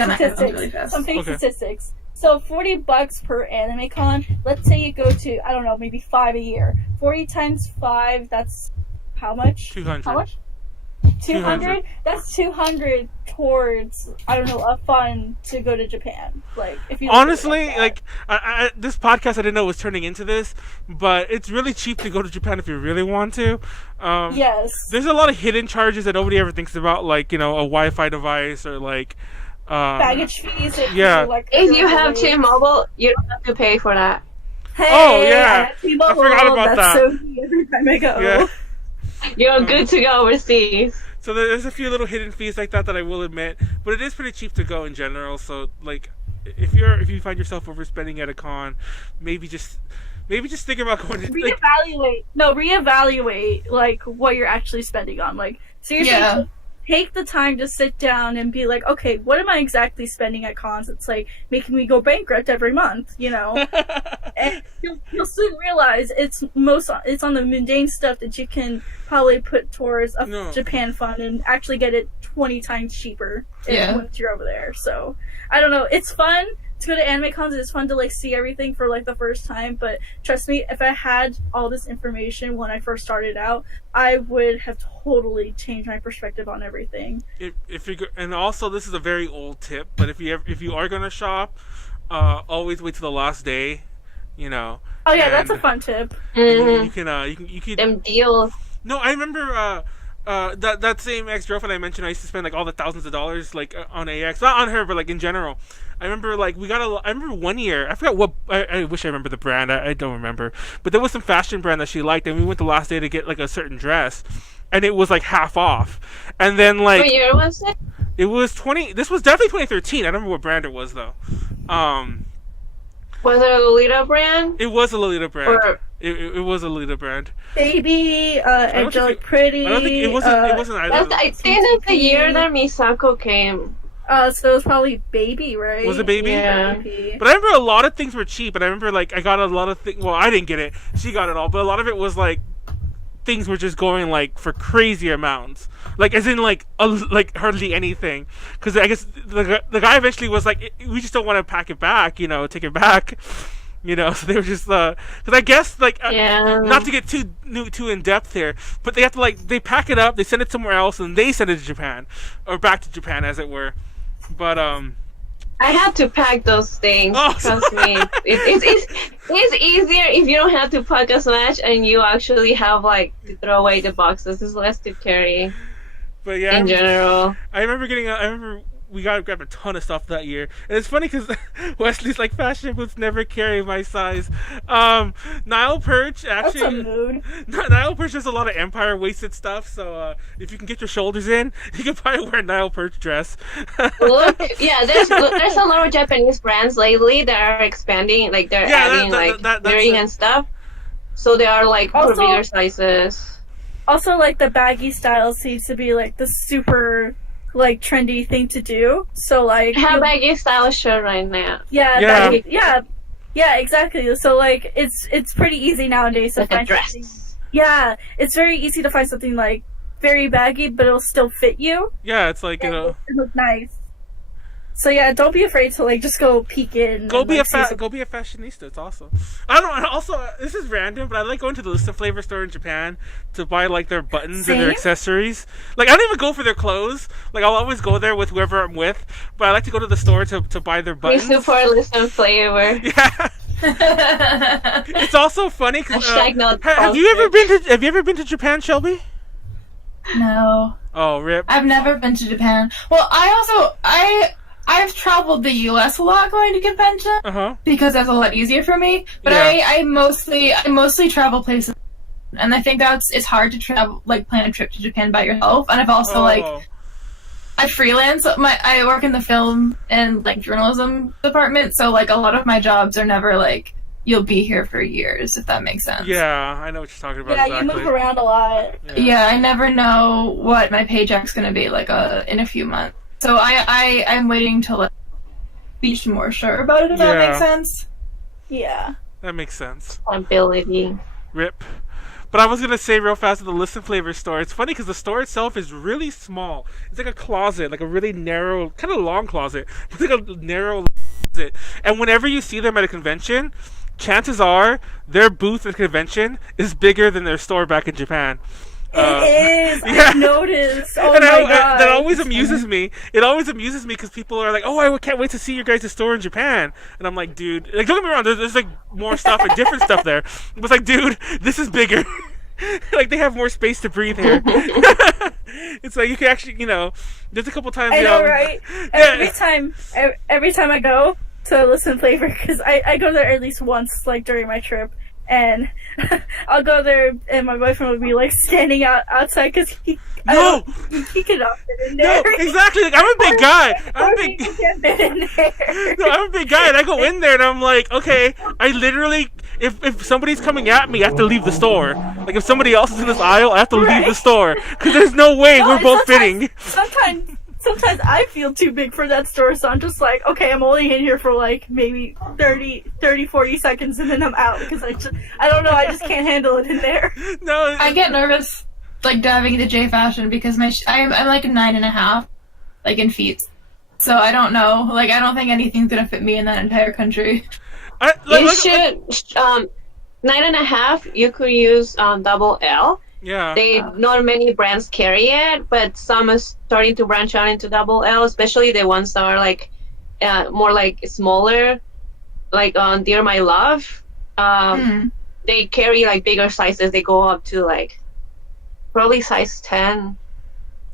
really fast. Some fake statistics. So $40 per anime con. Let's say you go to maybe 5 a year. 40 times 5. That's how much? 200. How much? 200? That's 200 towards, a fund to go to Japan. Like, if you honestly, like this podcast, I didn't know was turning into this, but it's really cheap to go to Japan if you really want to. Yes. There's a lot of hidden charges that nobody ever thinks about, like, a Wi-Fi device or, like... baggage fees. If you have T-Mobile, you don't have to pay for that. Hey, oh, yeah. I forgot about that. So every time I go. Yeah. You're good to go overseas. So there's a few little hidden fees like that I will admit, but it is pretty cheap to go in general. So like, if you find yourself overspending at a con, maybe just think about going to reevaluate like what you're actually spending on. Like seriously, take the time to sit down and be like, okay, what am I exactly spending at cons? It's like making me go bankrupt every month, and you'll soon realize it's on the mundane stuff that you can probably put towards a Japan fund and actually get it 20 times cheaper once you're over there. So I don't know, it's fun to go to anime cons. It's fun to like see everything for like the first time, but trust me, if I had all this information when I first started out, I would have totally changed my perspective on everything. And also, this is a very old tip, but if you are gonna shop, always wait till the last day. Oh yeah, that's a fun tip. You can them deals. No, I remember that same ex-girlfriend I mentioned. I used to spend like all the thousands of dollars like on AX, not on her, but like in general. I remember like I remember one year, I forgot what, I wish I remember the brand, I don't remember, but there was some fashion brand that she liked, and we went the last day to get like a certain dress, and it was like half off. And then like What year was it? it was 20. This was definitely 2013. I don't remember what brand it was though. Was it a Lolita brand? It was a Lolita brand. Or It was a Lolita brand. Baby, don't Angelic think Pretty. I don't think it wasn't. It wasn't either. of I those. think that's the year that Misako came. So it was probably Baby, right? Was it Baby? Yeah. Baby. But I remember a lot of things were cheap, and I remember like I got a lot of things. Well, I didn't get it. She got it all, but a lot of it was like things were just going like for crazy amounts, like as in like like hardly anything. Because I guess the guy eventually was like, we just don't want to pack it back, you know, take it back. You know, so they were just because I guess like Yeah. not to get too in depth here, but they have to like they pack it up, they send it somewhere else, and they send it to Japan or back to Japan, as it were. But I had to pack those things. Oh. Trust me, it's easier if you don't have to pack as much, and you actually have like to throw away the boxes. It's less to carry but yeah, in general. I remember we got to grab a ton of stuff that year. And it's funny because Wesley's like, fashion boots never carry my size. Nile Perch That's a actually. mood. Nile Perch does a lot of Empire waisted stuff, so if you can get your shoulders in, you can probably wear a Nile Perch dress. Look, yeah, there's a lot of Japanese brands lately that are expanding, like they're adding that's earring it. and stuff. So they are like for Also- bigger sizes. Also, like, the baggy style seems to be, like, the super, like, trendy thing to do. So, like... I have baggy style shirt right now. Yeah, Yeah. baggy, yeah, exactly. So, like, it's pretty easy nowadays to Like a find dress. something. Yeah, it's very easy to find something, like, very baggy, but it'll still fit you. Yeah, it's like, you And know, it look nice. So yeah, don't be afraid to like just go peek in. go and, be like, a see some- go be a fashionista. It's awesome. I don't. Also, this is random, but I like going to the Listen Flavor store in Japan to buy like their buttons and their Same. accessories. Like I don't even go for their clothes. Like I'll always go there with whoever I'm with, but I like to go to the store to buy their We buttons. support Listen Flavor. Yeah. It's also funny because Hashtag not have you ever been to Japan, Shelby? No, Oh, rip. I've never been to Japan. Well, I've traveled the U.S. a lot going to convention Uh-huh. because that's a lot easier for me. But Yeah. I mostly travel places, and I think it's hard to travel plan a trip to Japan by yourself. And I've also Oh. I freelance. I work in the film and journalism department, so a lot of my jobs are never you'll be here for years, if that makes sense. Yeah, I know what you're talking about. Yeah, exactly. you move around a lot. Yeah, I never know what my paycheck's gonna be in a few months. So I'm waiting till be more sure about it, if that Yeah. makes sense. Yeah. That makes sense. Ability. Rip. But I was gonna say real fast at the Listen Flavor store. It's funny because the store itself is really small. It's like a closet, like a really narrow, kind of long closet, but like a narrow closet. And whenever you see them at a convention, chances are their booth at the convention is bigger than their store back in Japan. It is. yeah. I've noticed. Oh And my god. that always amuses me. It always amuses me because people are like, "Oh, I can't wait to see your guys' store in Japan." And I'm like, "Dude, don't get me wrong. There's more stuff and different stuff there." But it's like, "Dude, this is bigger." They have more space to breathe here. It's like you can actually, there's a couple times. I know, right? Yeah. Every time I go to Listen Flavor, because I go there at least once, during my trip, and I'll go there, and my boyfriend would be standing outside because he No! he cannot fit in No, there. exactly. I'm a big guy. I'm a Poor big. people can't fit in there. No, I'm a big guy, and I go in there, and I'm like, okay, I literally, if somebody's coming at me, I have to leave the store. If somebody else is in this aisle, I have to leave the store because there's no way No, we're and both fitting. Sometimes I feel too big for that store, so I'm just like, okay, I'm only in here for maybe 30, 40 seconds, and then I'm out because I don't know, I just can't handle it in there. No, I get nervous diving into J Fashion because I'm like a 9.5, in feet. So I don't know. I don't think anything's gonna fit me in that entire country. You should 9.5. You could use double L. yeah. Not many brands carry it, but some are starting to branch out into double L, especially the ones that are more smaller, on Dear My Love. They carry bigger sizes. They go up to probably size 10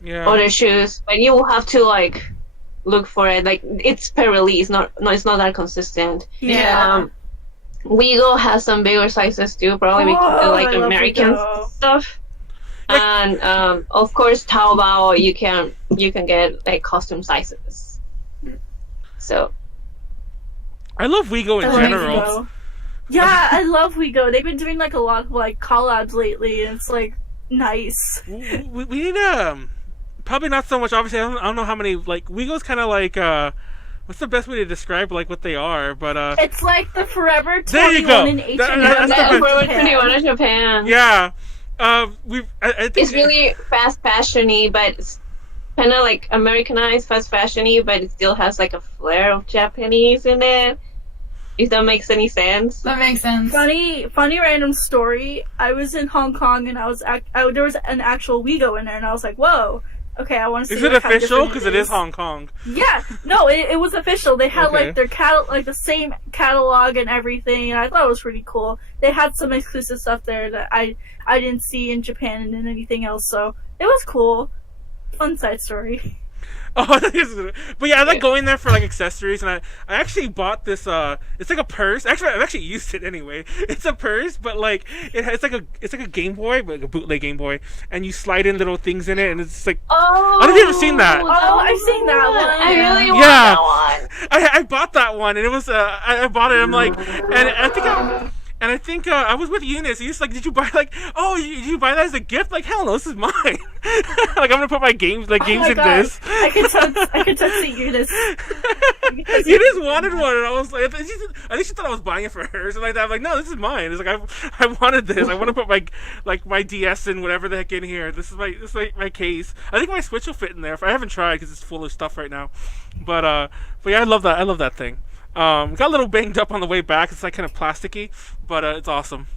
Yeah. on their shoes, but you will have to look for it. It's per release. It's not that consistent. Yeah. Wego has some bigger sizes too, probably because Oh, they I love American Wego. stuff. And of course, Taobao, you can get like custom sizes. So I love Wigo in I love general. Wigo. Yeah, I love Wigo. They've been doing like a lot of like collabs lately, and it's like nice. We need probably not so much. Obviously, I don't know how many. Like Wigo's kind of like what's the best way to describe like what they are? But It's like the Forever 21 There you go. in H&M. That's the yeah, best. Forever 21 in Japan. yeah, I think It's really fast fashiony, but it's kind of like Americanized fast fashiony, but it still has like a flair of Japanese in it. If that makes any sense. That makes sense. Funny random story. I was in Hong Kong and there was an actual Wigo in there, and I was like, whoa. Okay, I want to see. Is it like, how official? different Because it is Hong Kong. Yeah, no, it was official. They had Okay. like their like the same catalog and everything, and I thought it was pretty cool. They had some exclusive stuff there that I didn't see in Japan and in anything else, so it was cool. Fun side story. Oh, but yeah, I like going there for like accessories, and I actually bought this. It's like a purse. Actually, I've actually used it anyway. It's a purse, but like it's like a Game Boy, but like a bootleg Game Boy, and you slide in little things in it, and it's like Oh, I don't know if you've ever seen that. Oh, I've seen that one. I really want Yeah. that one. I bought that one, and it was I bought it. I'm like, and I think I was with Eunice. He's like, "Did you buy did you buy that as a gift?" Like, hell no, this is mine. Like, I'm gonna put my games Oh games my in God. this. I could touch the Eunice. Eunice wanted one, and I was like, I think she thought I was buying it for her, or something like that. I'm like, no, this is mine. It's like I wanted this. I want to put my DS and whatever the heck in here. This is my case. I think my Switch will fit in there. I haven't tried because it's full of stuff right now. But yeah, I love that. I love that thing. Got a little banged up on the way back. It's like kind of plasticky, but it's awesome.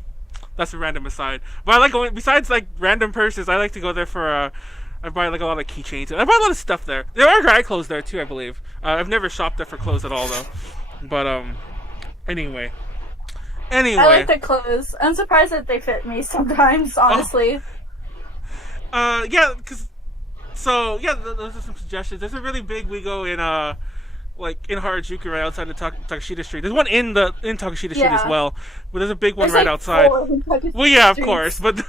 That's a random aside. But I like going. Besides like random purses, I like to go there for. I buy like a lot of keychains. I buy a lot of stuff there. There are dry clothes there too, I believe. I've never shopped there for clothes at all though. But anyway. I like their clothes. I'm surprised that they fit me sometimes, honestly. Yeah, because those are some suggestions. There's a really big Wigo in in Harajuku, right outside of Takashita Street. There's one in Takashita Street as well, but there's a big one There's right like outside. 4 in Takashita Well, yeah, of Streets. course, but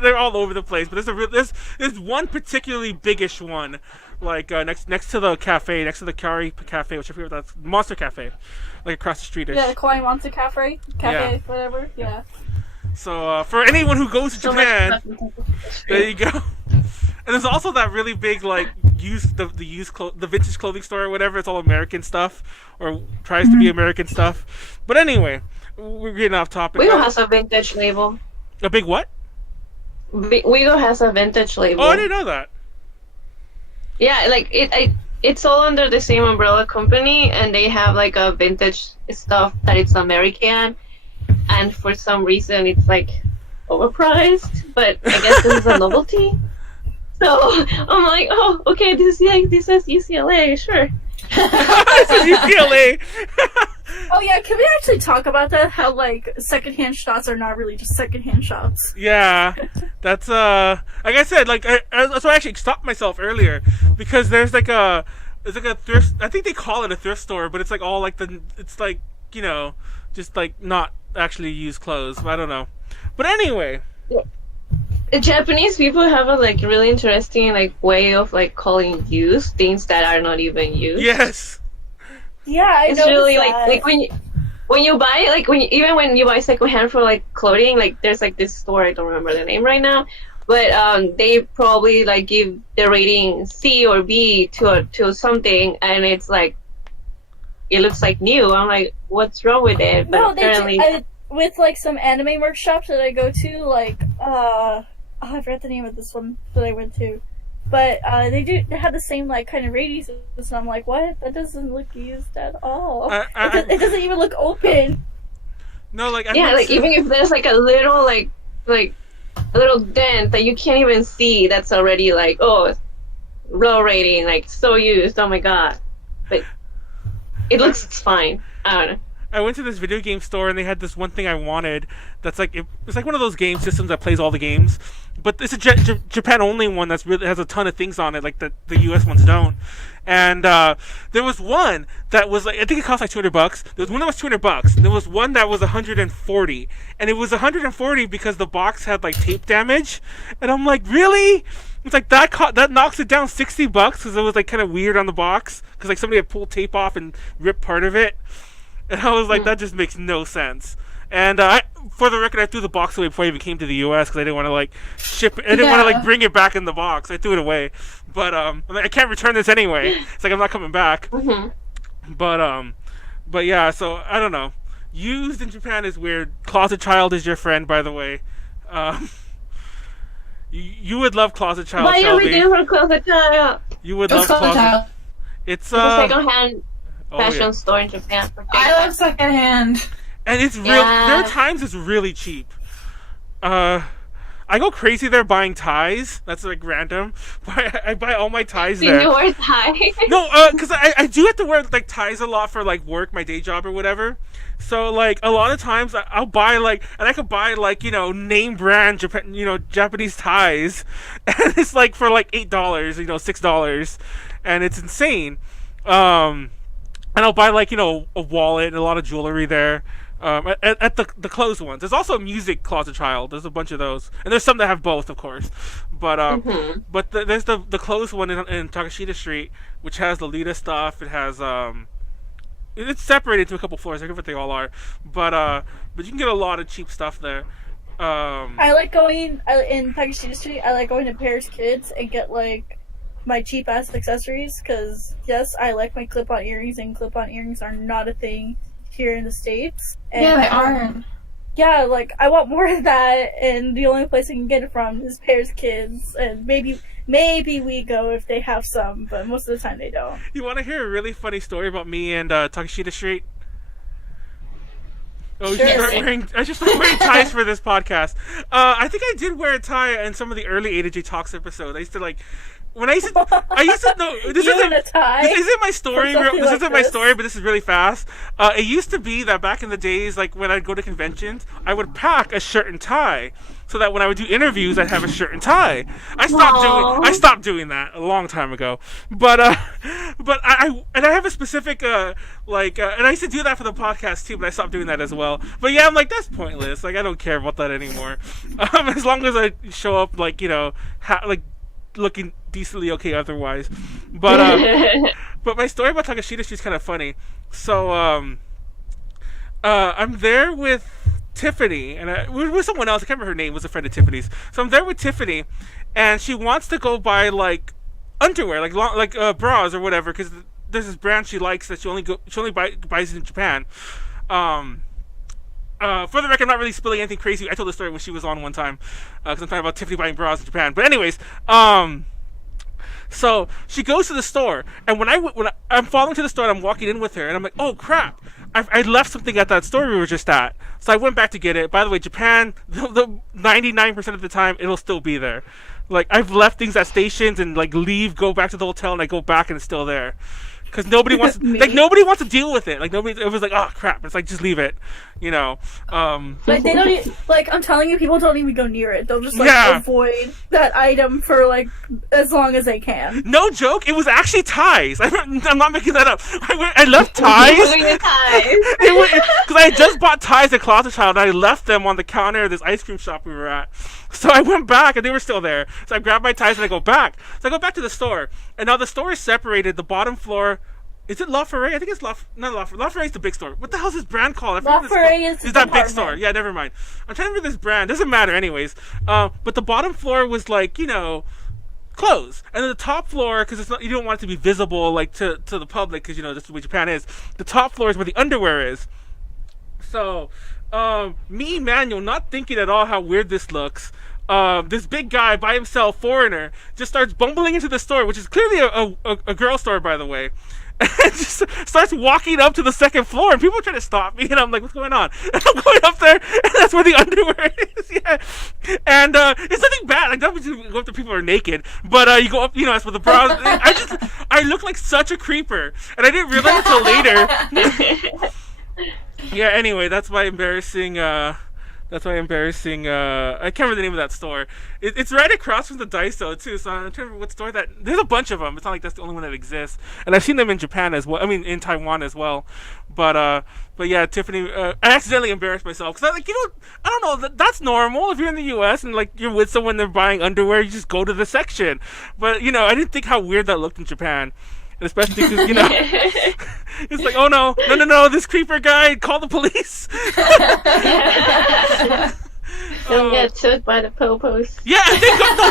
they're all over the place. But there's one particularly biggish one, like next to the cafe, next to the Kari Cafe, which I forget what that's Monster Cafe, like across the street. Yeah, the Kawaii Monster Cafe, Yeah. whatever. Yeah. So for anyone who goes to So Japan, much stuff in Takashita there you go. And there's also that really big the vintage clothing store or whatever. It's all American stuff, or tries to be American stuff. But anyway, we're getting off topic. Wigo has a vintage label. A big what? Wigo has a vintage label. Oh, I didn't know that. Yeah, like it's all under the same umbrella company, and they have like a vintage stuff that it's American, and for some reason it's like overpriced. But I guess this is a novelty. So I'm like, oh, okay, this says UCLA, sure. This is UCLA. Oh yeah, can we actually talk about that? How like secondhand shops are not really just secondhand shops. Yeah, that's like I said, that's why I actually stopped myself earlier, because there's like a thrift. I think they call it a thrift store, but it's like all like it's like just like not actually used clothes. I don't know, but anyway. The Japanese people have a like really interesting like way of like calling used things that are not even used. Yes. Yeah, I It's noticed really that. like when you buy like even when you buy secondhand for like clothing, like there's like this store, I don't remember the name right now, but they probably like give the rating C or B to something, and it's like it looks like new. I'm like, what's wrong with it? But No, apparently with like some anime workshops that I go to, like I forgot the name of this one that I went to, but they have the same like kind of ratings, and I'm like, what? That doesn't look used at all. It doesn't even look open. No, like yeah, like even if there's like a little like a little dent that you can't even see, that's already like, oh, low rating, like so used. Oh my god, but it looks fine. I don't know. I went to this video game store and they had this one thing I wanted. That's like it's like one of those game systems that plays all the games, but it's a Japan only one that's really has a ton of things on it, like the US ones don't. And there was one that was like, I think it cost like $200. There was one that was $200. There was one that was 140, and it was 140 because the box had like tape damage. And I'm like, really? It's like that knocks it down $60 because it was like kind of weird on the box because like somebody had pulled tape off and ripped part of it. And I was like, that just makes no sense. And for the record, I threw the box away before I even came to the U.S. because I didn't want to like ship it. I didn't want to like bring it back in the box. I threw it away. But I'm like, I can't return this anyway. It's like I'm not coming back. Mm-hmm. But yeah. So I don't know. Used in Japan is weird. Closet Child is your friend, by the way. You would love Closet Child. Buy Shelby. everything from Closet Child. You would love Closet Child. It's a second-hand fashion store in Japan. I love secondhand. And it's real. There are times it's really cheap. I go crazy there buying ties. That's like random. I buy all my ties there. You wear ties? No, because I do have to wear like ties a lot for like work, my day job or whatever. So like a lot of times I'll buy like, and I could buy like, you know, name brand Japan, you know, Japanese ties, and it's like for like $8, you know, $6, and it's insane. And I'll buy like, you know, a wallet and a lot of jewelry there. At the closed ones. There's also a music Closet Child. There's a bunch of those, and there's some that have both, of course. But there's the closed one in Takashita Street, which has the Lita stuff. It has it's separated into a couple floors. I forget what they all are, but you can get a lot of cheap stuff there. I like going in Takashita Street. I like going to Paris Kids and get like my cheap ass accessories because yes, I like my clip-on earrings, and clip-on earrings are not a thing here in the States. And, yeah, they aren't. Yeah, like, I want more of that, and the only place I can get it from is Paris Kids, and maybe we go if they have some, but most of the time they don't. You want to hear a really funny story about me and Takashita Street? Oh, sure. I just started wearing ties for this podcast. I think I did wear a tie in some of the early A to J Talks episodes. I used to like, when I used to know this isn't my story. This isn't my story, but this is really fast. It used to be that back in the days, like when I'd go to conventions, I would pack a shirt and tie, so that when I would do interviews, I'd have a shirt and tie. I stopped doing that a long time ago. But I have a specific and I used to do that for the podcast too, but I stopped doing that as well. But yeah, I'm like, that's pointless. Like I don't care about that anymore. As long as I show up, like, you know, looking decently okay otherwise. But but my story about Takashita Street is kind of funny. So I'm there with Tiffany, and with someone else. I can't remember her name. It was a friend of Tiffany's. So I'm there with Tiffany, and she wants to go buy like underwear, like bras or whatever, because there's this brand she likes that she only buys in Japan. For the record, I'm not really spilling anything crazy. I told the story when she was on one time, because I'm talking about Tiffany buying bras in Japan. But anyways, so she goes to the store, and when I'm following to the store, and I'm walking in with her, and I'm like, oh crap, I left something at that store we were just at. So I went back to get it. By the way, Japan, the 99% of the time, it'll still be there. Like, I've left things at stations and like go back to the hotel, and I go back and it's still there. Because nobody wants to deal with it. Like it was like, oh crap. It's like, just leave it, you know. Like they don't like, I'm telling you, people don't even go near it. They'll just like avoid that item for like as long as they can. No joke. It was actually ties. I'm not making that up. I left ties. Because I had just bought ties at Closet Child, and I left them on the counter of this ice cream shop we were at. So I went back, and they were still there. So I grabbed my ties, and I go back. So I go back to the store, and now the store is separated. The bottom floor, is it La Ferrée? I think it's not La Ferrée. La Ferrée is the big store. What the hell is this brand called? La Ferrée is that big store. Yeah, never mind. I'm trying to remember this brand. Doesn't matter anyways. But the bottom floor was like, you know, clothes. And then the top floor, because you don't want it to be visible like to the public, because, you know, that's the way Japan is. The top floor is where the underwear is. So, me, Manuel, not thinking at all how weird this looks, this big guy by himself, foreigner, just starts bumbling into the store, which is clearly a girl store, by the way, and just starts walking up to the second floor, and people are trying to stop me, and I'm like, what's going on? And I'm going up there, and that's where the underwear is. Yeah, and it's nothing bad. Like, don't go up to people who are naked, but you go up, you know, that's with the bras. I look like such a creeper, and I didn't realize until later. Yeah, anyway, that's my embarrassing That's why embarrassing. I can't remember the name of that store. It's right across from the Daiso too. So I'm trying to remember what store that. There's a bunch of them. It's not like that's the only one that exists. And I've seen them in Japan as well. I mean, in Taiwan as well. But yeah, Tiffany. I accidentally embarrassed myself because like I don't know. That's normal if you're in the U.S. and like you're with someone they're buying underwear. You just go to the section. But I didn't think how weird that looked in Japan. And especially because it's like, oh no, this creeper guy, call the police. Don't get took by the popos. Yeah,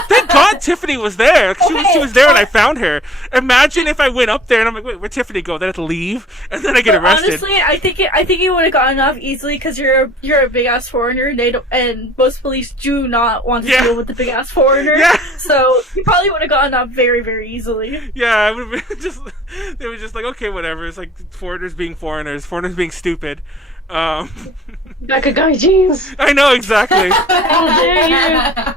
thank God Tiffany was there. She was there when I found her. Imagine if I went up there and I'm like, wait, where'd Tiffany go? Then I have to leave, and then I get arrested. Honestly, I think you would have gotten off easily because you're a big ass foreigner. And most police do not want to deal with the big ass foreigner. Yeah. So you probably would have gotten off very, very easily. Yeah, I would have been they were just like, okay, whatever. It's like foreigners being foreigners being stupid. Gakugai jeans. I know exactly. How dare you?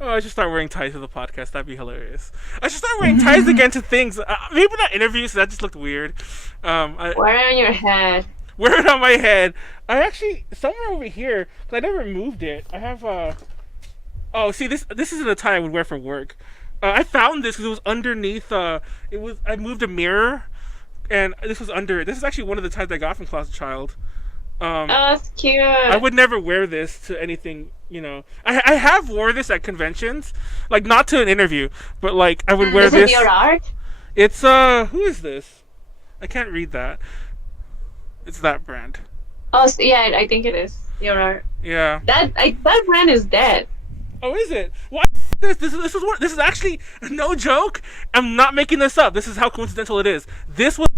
Oh, I should start wearing ties to the podcast. That'd be hilarious. I should start wearing ties again to things. Maybe that interview, so that just looked weird. Wear it on your head. Wear it on my head. I actually somewhere over here, because I never moved it. I have Oh, see, this isn't a tie I would wear for work. I found this because it was underneath. I moved a mirror, and this was under it. This is actually one of the ties I got from Closet Child. Oh, that's cute. I would never wear this to anything, I have wore this at conventions, like not to an interview, but like I would wear this. Is it your art? It's who is this? I can't read that. It's that brand. Oh, yeah, I think it is your art. Yeah. That brand is dead. Oh, is it? What? This is actually no joke. I'm not making this up. This is how coincidental it is. This was.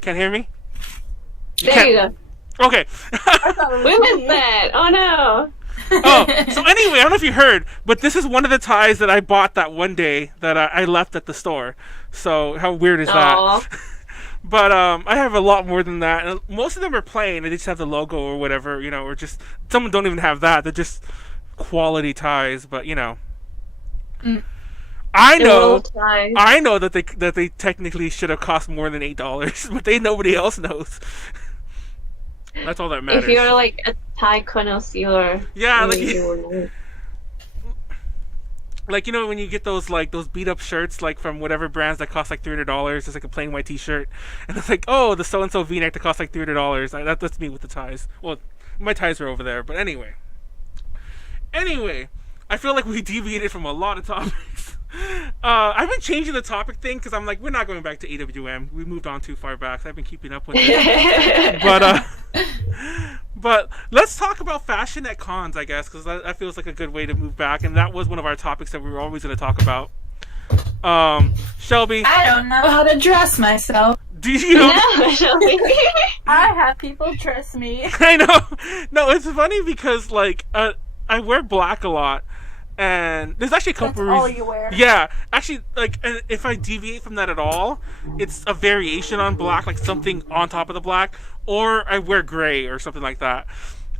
Can't hear me? There you go. Okay. We missed that. Oh no. Oh, so anyway, I don't know if you heard, but this is one of the ties that I bought that one day that I left at the store. So how weird is that? But I have a lot more than that, and most of them are plain. They just have the logo or whatever, or just some don't even have that. They're just quality ties, but I know that they technically should have cost more than $8, but nobody else knows. That's all that matters. If you're like a tie connoisseur, yeah, like when you get those beat up shirts like from whatever brands that cost like $300, it's like a plain white T-shirt, and it's like, oh, the so and so V-neck that costs like $300. That's me with the ties. Well, my ties are over there, but anyway, I feel like we deviated from a lot of topics. I've been changing the topic thing because I'm like, we're not going back to AWM. We moved on too far back. So I've been keeping up with it. But let's talk about fashion at cons, I guess, because that feels like a good way to move back. And that was one of our topics that we were always going to talk about. Shelby, I don't know how to dress myself. do you? No, Shelby. I have people trust me. I know. No, it's funny because like I wear black a lot. And there's actually a couple That's all reasons. you wear. Yeah, actually, like, and if I deviate from that at all, it's a variation on black, like something on top of the black, or I wear gray or something like that.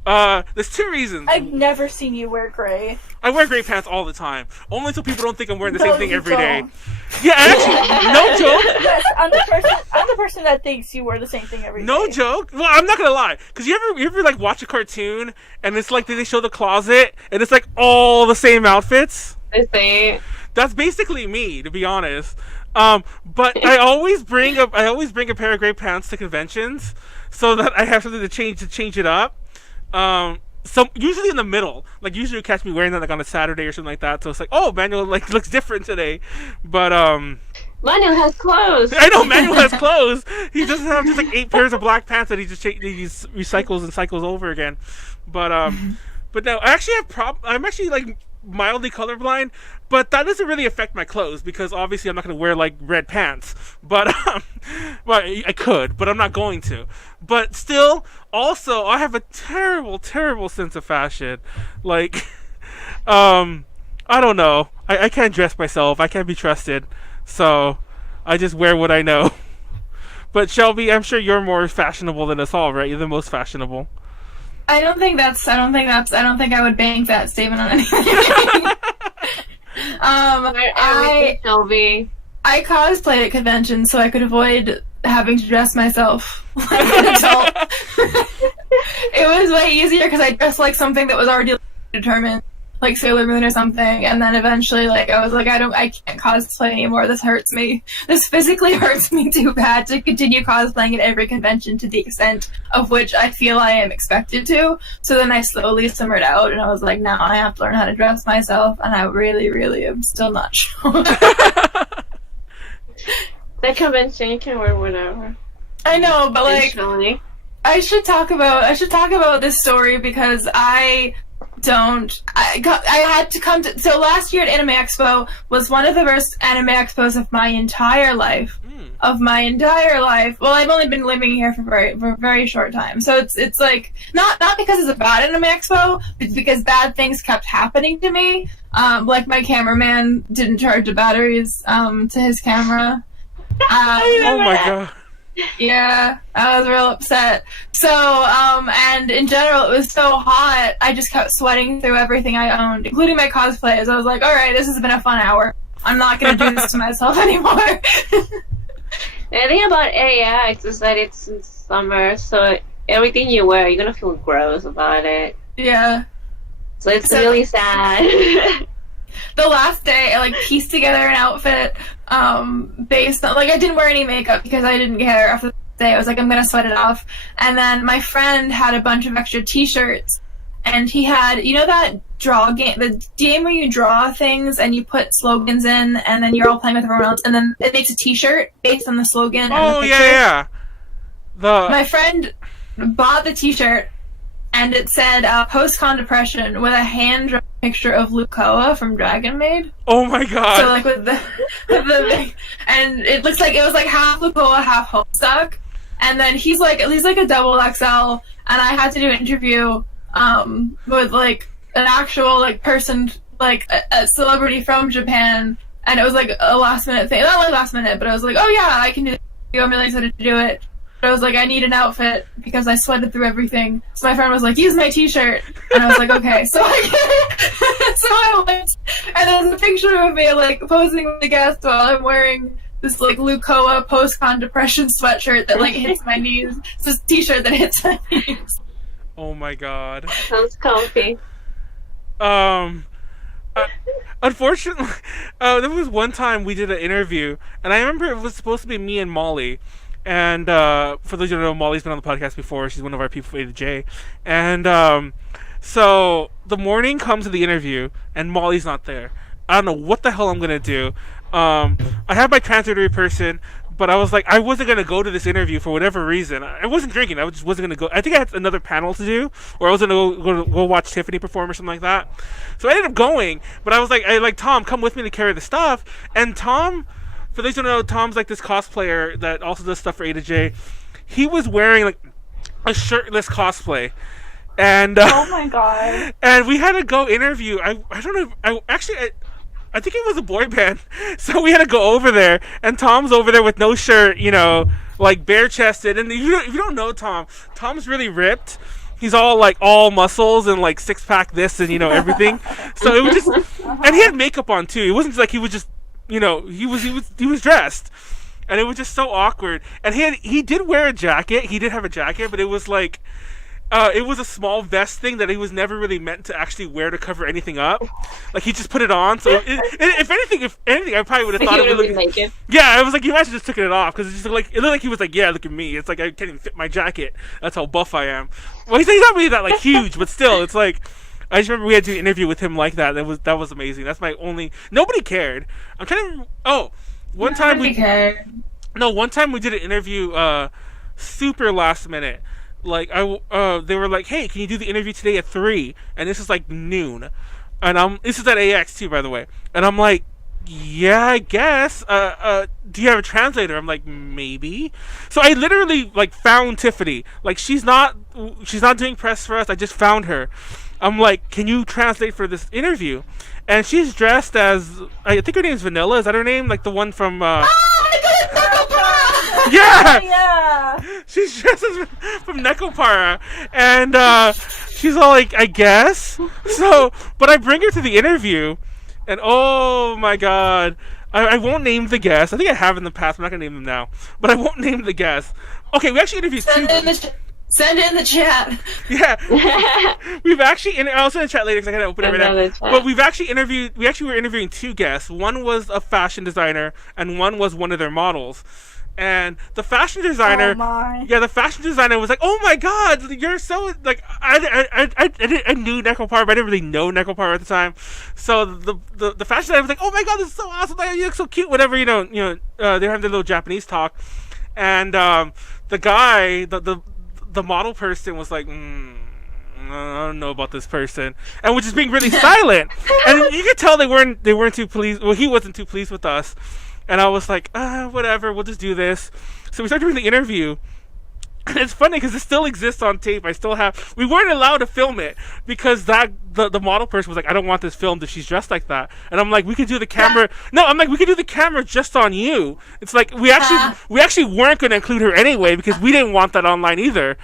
There's two reasons. I've never seen you wear gray. I wear gray pants all the time, only so people don't think I'm wearing the No, same thing you every day. don't. Yeah, actually, no joke. Yes, I'm the person that thinks you wear the same thing every day. No joke. Well, I'm not gonna lie, because you ever like watch a cartoon and it's like they show the closet and it's like all the same outfits. That's basically me, to be honest. But I always bring a pair of gray pants to conventions so that I have something to change it up. Usually in the middle, like usually you catch me wearing that like on a Saturday or something like that. So it's like, oh, Manuel like looks different today, but Manuel has clothes. I know Manuel has clothes. He doesn't have just like 8 pairs of black pants that he recycles and cycles over again. But no, I actually I'm actually like mildly colorblind, but that doesn't really affect my clothes because obviously I'm not going to wear like red pants. But I could, but I'm not going to. But still, also I have a terrible sense of fashion. Like, I don't know. I can't dress myself. I can't be trusted. So I just wear what I know. But Shelby, I'm sure you're more fashionable than us all, right? You're the most fashionable. I don't think I would bank that statement on anything. Shelby. I cosplayed at conventions so I could avoid having to dress myself like an adult. It was way easier because I dressed like something that was already determined, like Sailor Moon or something, and then eventually, like, I was like, I can't cosplay anymore. This hurts me. This physically hurts me too bad to continue cosplaying at every convention to the extent of which I feel I am expected to. So then I slowly simmered out, and I was like, now I have to learn how to dress myself, and I really, really am still not sure. The convention, you can wear whatever. I know, but like, Eventually. I should talk about this story because I had to come to. So last year at Anime Expo was one of the first anime expos of my entire life. Well, I've only been living here for a very short time, so it's like not because it's a bad anime expo, but because bad things kept happening to me. Like my cameraman didn't charge the batteries to his camera. Oh my god. Yeah, I was real upset. So, and in general, it was so hot, I just kept sweating through everything I owned, including my cosplays. I was like, alright, this has been a fun hour. I'm not gonna do this to myself anymore. The thing about AX is that it's in summer, so everything you wear, you're gonna feel gross about it. Yeah. So it's really sad. The last day, I like pieced together an outfit based on, like, I didn't wear any makeup because I didn't care after the day. I was like, I'm gonna sweat it off. And then my friend had a bunch of extra t-shirts, and he had, you know that draw game, the game where you draw things and you put slogans in, and then you're all playing with everyone else, and then it makes a t-shirt based on the slogan. Oh, and the yeah. My friend bought the t-shirt, and it said post-con depression with a hand-drawn picture of Lukoa from Dragon Maid. Oh my god. So like with the and it looks like it was like half Lukoa, half Homestuck. And then he's like a double XL, and I had to do an interview with like an actual like person, like a celebrity from Japan, and it was like a last minute thing. Not like last minute, but I was like, oh yeah, I can do it. I'm really excited to do it. But I was like, I need an outfit because I sweated through everything. So my friend was like, use my t-shirt. And I was like, okay. So I went, and there's a picture of me like posing with the guest while I'm wearing this like Lukoa post-con depression sweatshirt that like hits my knees. It's this t-shirt that hits my knees. Oh my god. Sounds comfy. Unfortunately, there was one time we did an interview, and I remember it was supposed to be me and Molly. And for those who don't know, Molly's been on the podcast before. She's one of our people for A to J. And so the morning comes to the interview, and Molly's not there. I don't know what the hell I'm going to do. I had my transitory person, but I was like, I wasn't going to go to this interview for whatever reason. I wasn't drinking. I just wasn't going to go. I think I had another panel to do, or I was going to go watch Tiffany perform or something like that. So I ended up going, but I was like, Tom, come with me to carry the stuff. And Tom... For those who don't know, Tom's like this cosplayer that also does stuff for A to J. He was wearing like a shirtless cosplay, and oh my god! And we had to go interview. I don't know. I think it was a boy band, so we had to go over there. And Tom's over there with no shirt, you know, like bare chested. And if you don't know Tom, Tom's really ripped. He's all muscles and like six pack this and everything. So it was just, and he had makeup on too. It wasn't like he was just. He was dressed, and it was just so awkward. And he did wear a jacket. He did have a jacket, but it was like, it was a small vest thing that he was never really meant to actually wear to cover anything up. Like he just put it on. So if anything, I probably would have thought it would look naked. Yeah, I was like, you imagine just took it off because it looked like he was like, yeah, look at me. It's like I can't even fit my jacket. That's how buff I am. Well, he's not really that like huge, but still, it's like. I just remember we had to do an interview with him like that. That was amazing. That's my only. Nobody cared. I'm trying to. One time we did an interview. Super last minute. Like they were like, "Hey, can you do the interview today at 3?" And this is like noon. And this is at AX too, by the way. And I'm like, yeah, I guess. Do you have a translator? I'm like, maybe. So I literally like found Tiffany. Like she's not doing press for us. I just found her. I'm like, can you translate for this interview? And she's dressed as, I think her name's Vanilla. Is that her name? Like the one from... Yeah! Yeah! She's dressed as from Nekopara. And she's all like, I guess. So, but I bring her to the interview. And oh my god, I won't name the guest. I think I have in the past. I'm not gonna name them now, but I won't name the guest. Okay, we actually interviewed two. Send it in the chat. Yeah, we've actually. I'll send the chat later because I gotta open it right now. But we've actually interviewed. We actually were interviewing two guests. One was a fashion designer, and one was one of their models. And the fashion designer, the fashion designer was like, "Oh my god, you're so like." I knew Necropar, but I didn't really know Necropar at the time. So the fashion designer was like, "Oh my god, this is so awesome! Like, you look so cute." Whatever, they're having their little Japanese talk, and the guy, the model person was like, I don't know about this person, and was just being really silent. And you could tell they weren't too pleased. Well, he wasn't too pleased with us. And I was like, whatever, we'll just do this. So we started doing the interview. And it's funny because it still exists on tape. We weren't allowed to film it because the model person was like, I don't want this filmed if she's dressed like that. And I'm like, we could do the camera. No, I'm like, we could do the camera just on you. It's like, we actually weren't going to include her anyway because we didn't want that online either.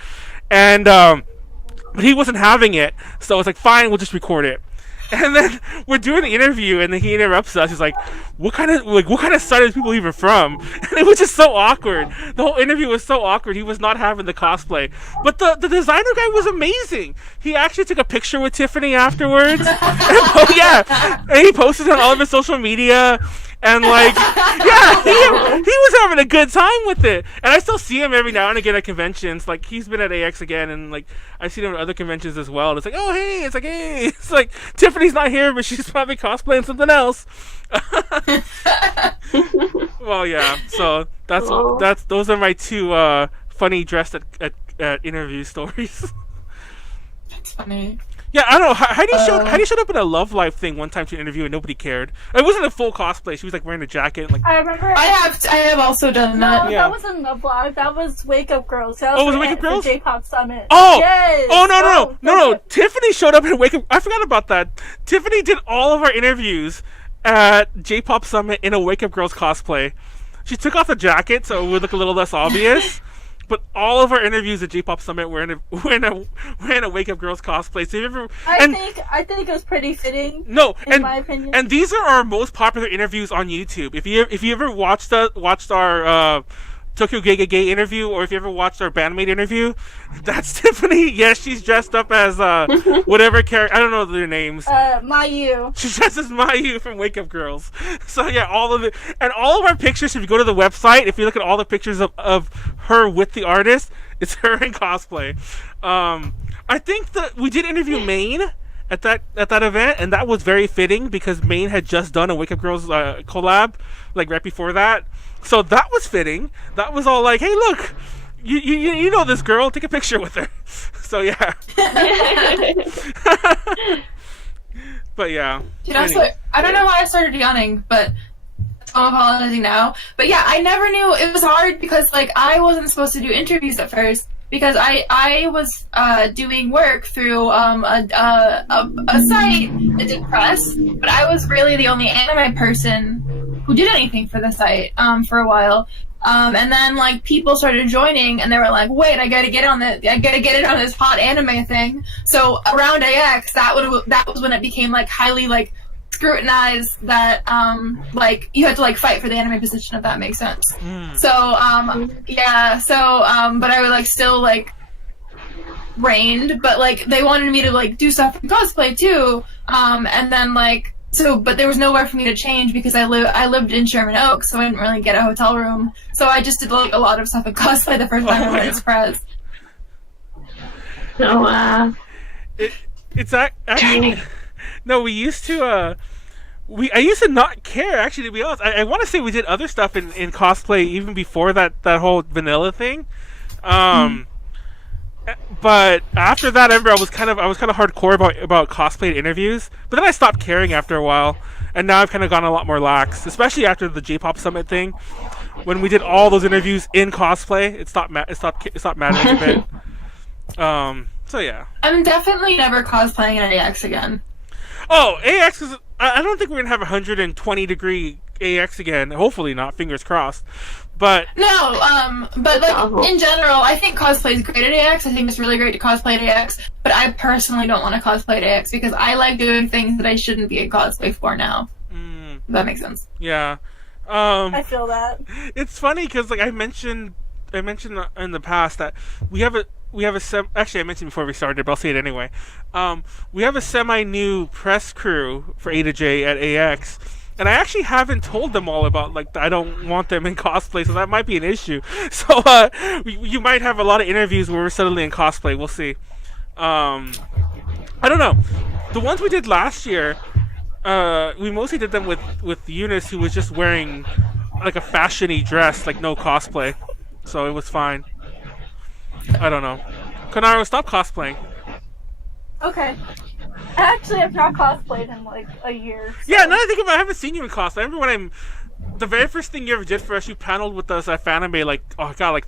And, but he wasn't having it. So I was like, fine, we'll just record it. And then we're doing the interview, and then he interrupts us. He's like, "What kind of site are people even from?" And it was just so awkward. The whole interview was so awkward. He was not having the cosplay, but the designer guy was amazing. He actually took a picture with Tiffany afterwards. And he posted it on all of his social media. And he was having a good time with it. And I still see him every now and again at conventions. Like, he's been at AX again, and like I've seen him at other conventions as well. And it's like, oh hey, it's like Tiffany's not here, but she's probably cosplaying something else. Well, yeah. So those are my two funny dressed at interview stories. That's funny. Yeah, I don't know. Heidi showed up in a Love Life thing one time to an interview and nobody cared. It wasn't a full cosplay. She was like wearing a jacket. And, like, I remember. I have also done that. No, that wasn't Love Live. That was Wake Up Girls. That was it Wake Up Girls? The J-Pop Summit. Oh! Yes! Oh, no. Tiffany showed up in Wake Up. I forgot about that. Tiffany did all of our interviews at J-Pop Summit in a Wake Up Girls cosplay. She took off the jacket so it would look a little less obvious. But all of our interviews at J-Pop Summit were in a Wake Up Girls cosplay. So I think it was pretty fitting. No, in my opinion. And these are our most popular interviews on YouTube. If you ever watched our Tokyo Gay interview, or if you ever watched our bandmate interview, that's Tiffany. Yes, she's dressed up as whatever character. I don't know their names. Mayu. She's dressed as Mayu from Wake Up Girls. So yeah, all of it, and all of our pictures. If you go to the website, if you look at all the pictures of her with the artist, it's her in cosplay. I think that we did interview Maine at that event, and that was very fitting because Maine had just done a Wake Up Girls collab like right before that. So that was fitting. That was all like, hey, look, you know this girl, take a picture with her. So yeah. But yeah. Dude, I don't know why I started yawning, but I'm apologizing now. But yeah, I never knew. It was hard because like I wasn't supposed to do interviews at first because I was doing work through a site that did press, but I was really the only anime person who did anything for the site for a while. And then like people started joining, and they were like, "Wait, I gotta get it on this hot anime thing." So around AX, that was when it became like highly like scrutinized. That like you had to like fight for the anime position, if that makes sense. So but I would like still like reigned, but like they wanted me to like do stuff in cosplay too. And then like. So, but there was nowhere for me to change because I lived in Sherman Oaks, so I didn't really get a hotel room. So I just did like a lot of stuff in cosplay the first time I went to Express. Oh wow! It's actually no. We used to I used to not care actually. To be honest, I want to say we did other stuff in cosplay even before that whole vanilla thing. But after that, I remember I was kind of hardcore about cosplay interviews. But then I stopped caring after a while, and now I've kind of gone a lot more lax, especially after the J-Pop Summit thing, when we did all those interviews in cosplay. It stopped mattering a bit. So yeah. I'm definitely never cosplaying at AX again. Oh, AX I don't think we're gonna have 120 degree AX again. Hopefully not. Fingers crossed. But but like in general, I think cosplay is great at AX. I think it's really great to cosplay at AX. But I personally don't want to cosplay at AX because I like doing things that I shouldn't be in cosplay for now. If that makes sense. Yeah. I feel that. It's funny because like I mentioned in the past that we have a actually I mentioned before we started, but I'll say it anyway. We have a semi-new press crew for A to J at AX, and I actually haven't told them all about like I don't want them in cosplay, so that might be an issue. So you might have a lot of interviews where we're suddenly in cosplay. We'll see. I don't know. The ones we did last year, we mostly did them with Eunice, who was just wearing like a fashion-y dress, like no cosplay, so it was fine. I don't know. Konaru, stop cosplaying. Okay. Actually, I've not cosplayed in like a year. So. Yeah, now that I think about it, I haven't seen you in cosplay. I remember when the very first thing you ever did for us, you paneled with us at Fanime like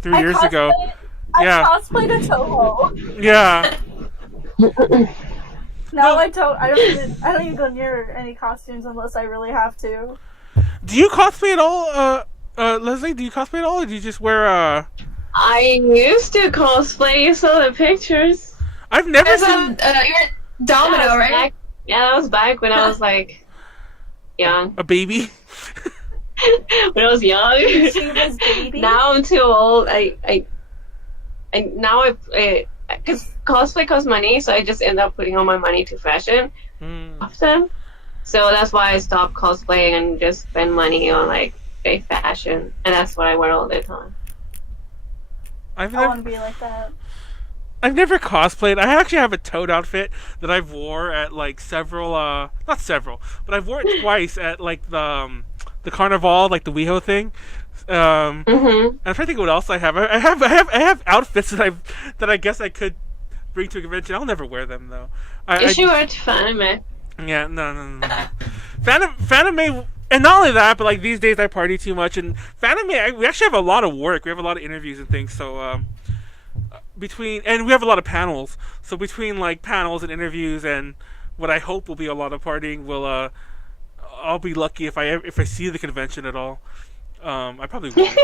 3 years ago. I cosplayed a Toho. Yeah. No, I don't even go near any costumes unless I really have to. Do you cosplay at all, Leslie? Do you cosplay at all, or do you just wear I used to cosplay. You saw the pictures. I've never seen. You're Domino, right? That was back when I was like young. A baby. When I was young. She was baby. Now I'm too old. Because cosplay costs money, so I just end up putting all my money to fashion often. So that's why I stopped cosplaying and just spend money on like fake fashion, and that's what I wear all the time. I want to be like that. I've never cosplayed. I actually have a Toad outfit that I've wore at like several, not several, but I've worn it twice at like the Carnival, like the WeHo thing. I'm trying to think what else I have. I have outfits that I guess I could bring to a convention. I'll never wear them though. You should wear it to Fanime. Yeah, no. Fanime, and not only that, but like these days I party too much. And Fanime, we actually have a lot of work. We have a lot of interviews and things. So and we have a lot of panels. So between like panels and interviews and what I hope will be a lot of partying, I'll be lucky if I see the convention at all. I probably won't.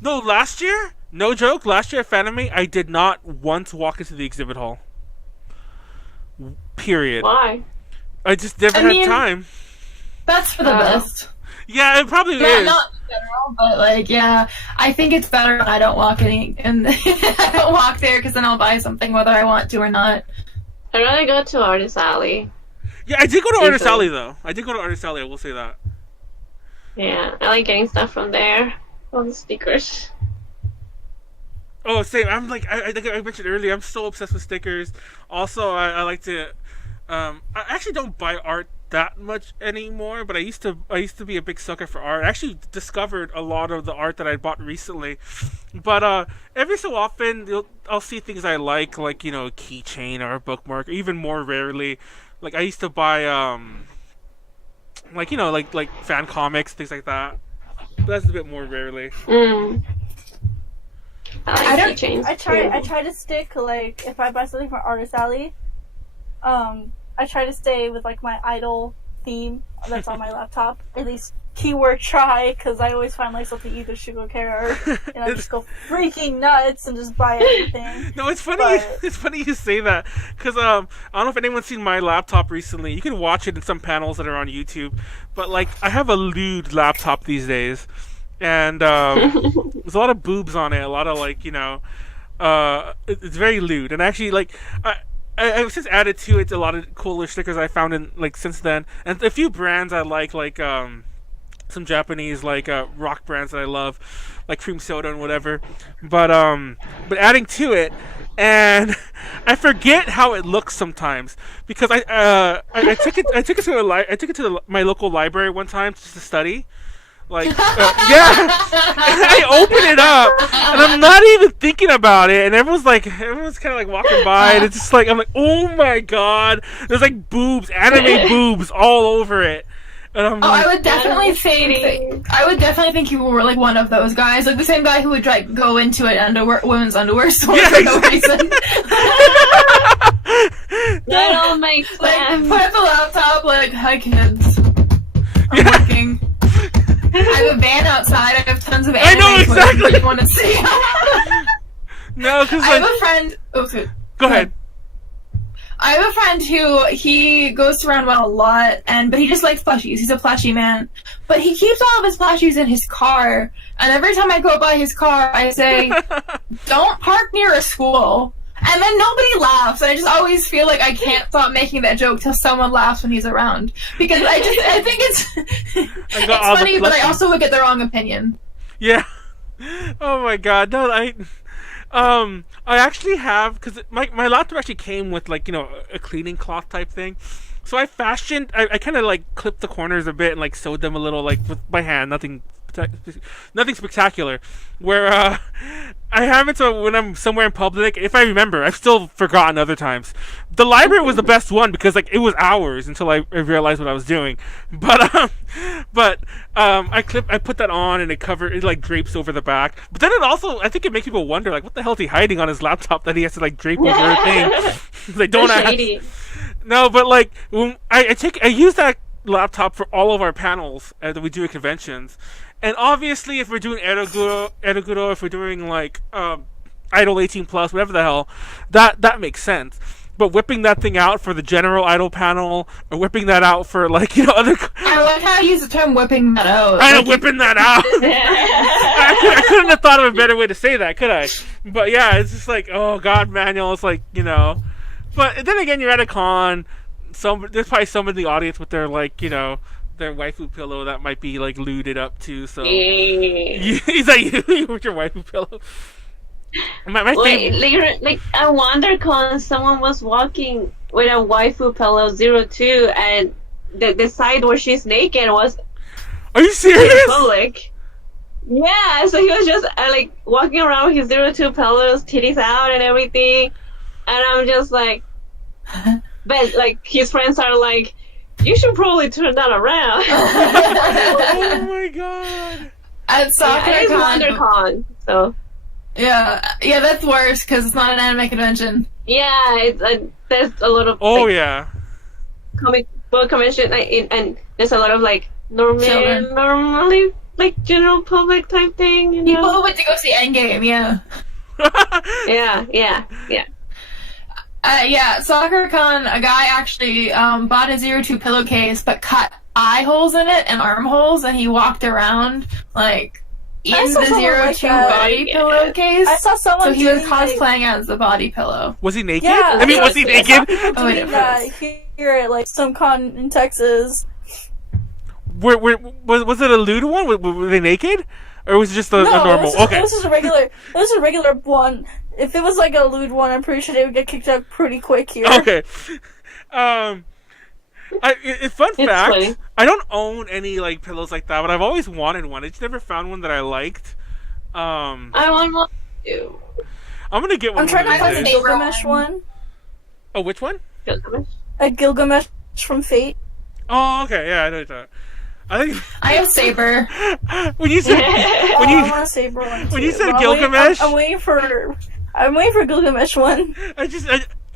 No, last year, no joke, last year at Fanime, I did not once walk into the exhibit hall. Period. Why? I just never had time. That's for the best. Yeah, it probably is. Not in general, but like, yeah, I think it's better when I don't walk I don't walk there because then I'll buy something whether I want to or not. I'd rather go to Artist Alley. Yeah, I did go to Artist Alley though. I will say that. Yeah, I like getting stuff from there. All the stickers. Oh, same. I'm like, I think I mentioned earlier, I'm so obsessed with stickers. Also, I like to, I actually don't buy art that much anymore, but I used to be a big sucker for art. I actually discovered a lot of the art that I bought recently. But every so often, I'll see things I like, a keychain or a bookmark, or even more rarely. Like, I used to buy, like fan comics, things like that. But that's a bit more rarely. I like keychains. I try to stick, like, if I buy something from Artist Alley, I try to stay with, like, my idol theme that's on my laptop. At least keyword try, because I always find, like, something either Shugokera, and I just go freaking nuts and just buy everything. No, it's funny. It's funny you say that, because I don't know if anyone's seen my laptop recently. You can watch it in some panels that are on YouTube, but, like, I have a lewd laptop these days, and there's a lot of boobs on it, a lot of, like, it's very lewd, and actually, like, I've since added to it a lot of cooler stickers I found in, like, since then, and a few brands I like some Japanese, like, rock brands that I love, like Cream Soda and whatever, but adding to it, and I forget how it looks sometimes, because I took it to my local library one time just to study. Like, yeah, and I open it up, and I'm not even thinking about it, and everyone's kind of like walking by, and it's just like, I'm like, oh my god, there's like boobs, anime boobs all over it, and I'm like, I would definitely think you were like one of those guys, like the same guy who would like go into an women's underwear store for no reason. That all makes sense. Like, put up the laptop, like, hi kids, I'm working. I have a van outside. I have tons of I know anime exactly. toys if you want to see. No, because I have a friend. Oh, sorry. Go ahead. I have a friend who he goes to Roundwell a lot, but he just likes plushies. He's a plushie man, but he keeps all of his plushies in his car. And every time I go by his car, I say, "Don't park near a school." And then nobody laughs, and I just always feel like I can't stop making that joke till someone laughs when he's around, because I think it's funny, but I also would get the wrong opinion. Yeah. Oh my god. No, I actually have, because my laptop actually came with, like, a cleaning cloth type thing. So I kind of, like, clipped the corners a bit and, like, sewed them a little, like, with my hand. Nothing spectacular. Where, I have it so when I'm somewhere in public, if I remember, I've still forgotten other times. The library was the best one because, like, it was hours until I realized what I was doing. But I put that on and it like drapes over the back. But then it also, I think it makes people wonder, like, what the hell is he hiding on his laptop that he has to, like, drape over a thing? They don't ask. No, but, like, when I use that laptop for all of our panels that we do at conventions. And obviously, if we're doing Eroguro, if we're doing, like, Idol 18+, whatever the hell, that makes sense. But whipping that thing out for the general Idol panel, or whipping that out for, like, other... I like how you use the term whipping that out. I am whipping that out! I couldn't have thought of a better way to say that, could I? But yeah, it's just like, oh god, Manuel, it's like, But then again, you're at a con, there's probably some in the audience with their, like, their waifu pillow that might be, like, looted up too, so... Is that you with your waifu pillow? My favorite... Like, at WonderCon, someone was walking with a waifu pillow 02, and the side where she's naked was... Are you serious? Public. Yeah, so he was just, like, walking around with his 02 pillows, titties out and everything, and I'm just like... But, like, his friends are like, you should probably turn that around. Oh my god. At SakuraCon, it's WonderCon, so... Yeah, that's worse, because it's not an anime convention. Yeah, there's a lot of... Oh, like, yeah. Comic book convention, and there's a lot of, like, normally, like, general public type thing, People who went to go see Endgame, yeah. Yeah. SakuraCon, a guy actually bought a 02 pillowcase, but cut eye holes in it and arm holes, and he walked around, like, in the 02 body pillowcase. I saw someone. So he was cosplaying as the body pillow. Was he naked? Yeah, I mean, was he naked? Here at, like, some con in Texas. Was it a lewd one? Were they naked? Or was it just a normal? Okay. It was just a regular. It was a regular one. If it was like a lewd one, I'm pretty sure they would get kicked out pretty quick here. Okay. Fun fact, funny. I don't own any, like, pillows like that, but I've always wanted one. I just never found one that I liked. I want one too. I'm gonna get one. I'm trying to find a days. Gilgamesh one. Oh, which one? Gilgamesh? A Gilgamesh from Fate. Oh, okay, yeah, I know that. I have Saber. When you said I want a Saber one too. When you said Gilgamesh, I'm waiting for Gilgamesh one. I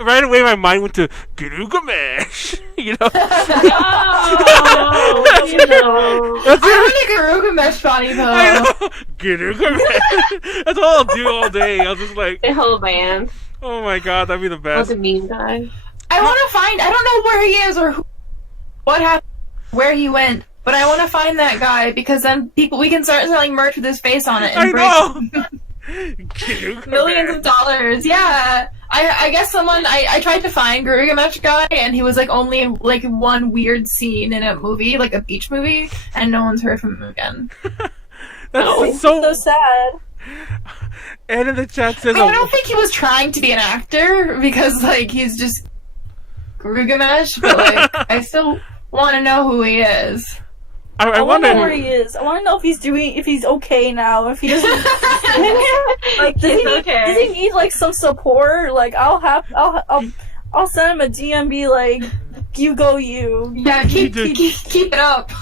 right away my mind went to Gilgamesh. I want a Gilgamesh body pillow. Gilgamesh. That's all I'll do all day. I'll just, like, The whole band. oh my god, that'd be the best. What's a meme guy? I want to find. I don't know where he is or what happened, where he went. But I want to find that guy, because then we can start selling merch with his face on it and break millions of dollars. Yeah. I guess I tried to find Gilgamesh guy, and he was, like, only in, like, one weird scene in a movie, like a beach movie, and no one's heard from him again. That's so sad. And in the chat says, I don't think he was trying to be an actor, because, like, he's just Gilgamesh, but, like, I still want to know who he is. I want to wonder know where he is. I want to know if he's okay now. If he doesn't, like, does he need, like, some support? Like, I'll send him a DM, be like, you go you. Yeah, keep it up. Keep it up.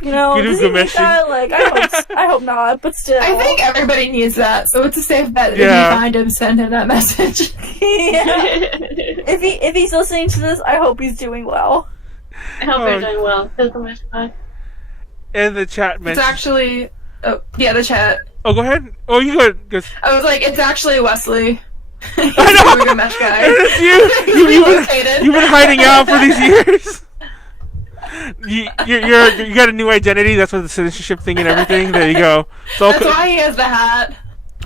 Does he need that? Like, I hope not. But still, I think everybody needs that. So it's a safe bet that if you find him, send him that message. Yeah. If he's listening to this, I hope he's doing well. I hope you're doing well. in the chat It's mentioned. actually. Oh, yeah, the chat. Oh, go ahead. Oh, you go. I was like, it's actually Wesley. He's I know! the Gilgamesh guy. It's you! He's You've relocated. been hiding out for these years! You got a new identity, that's what the citizenship thing and everything. There you go. That's why he has the hat.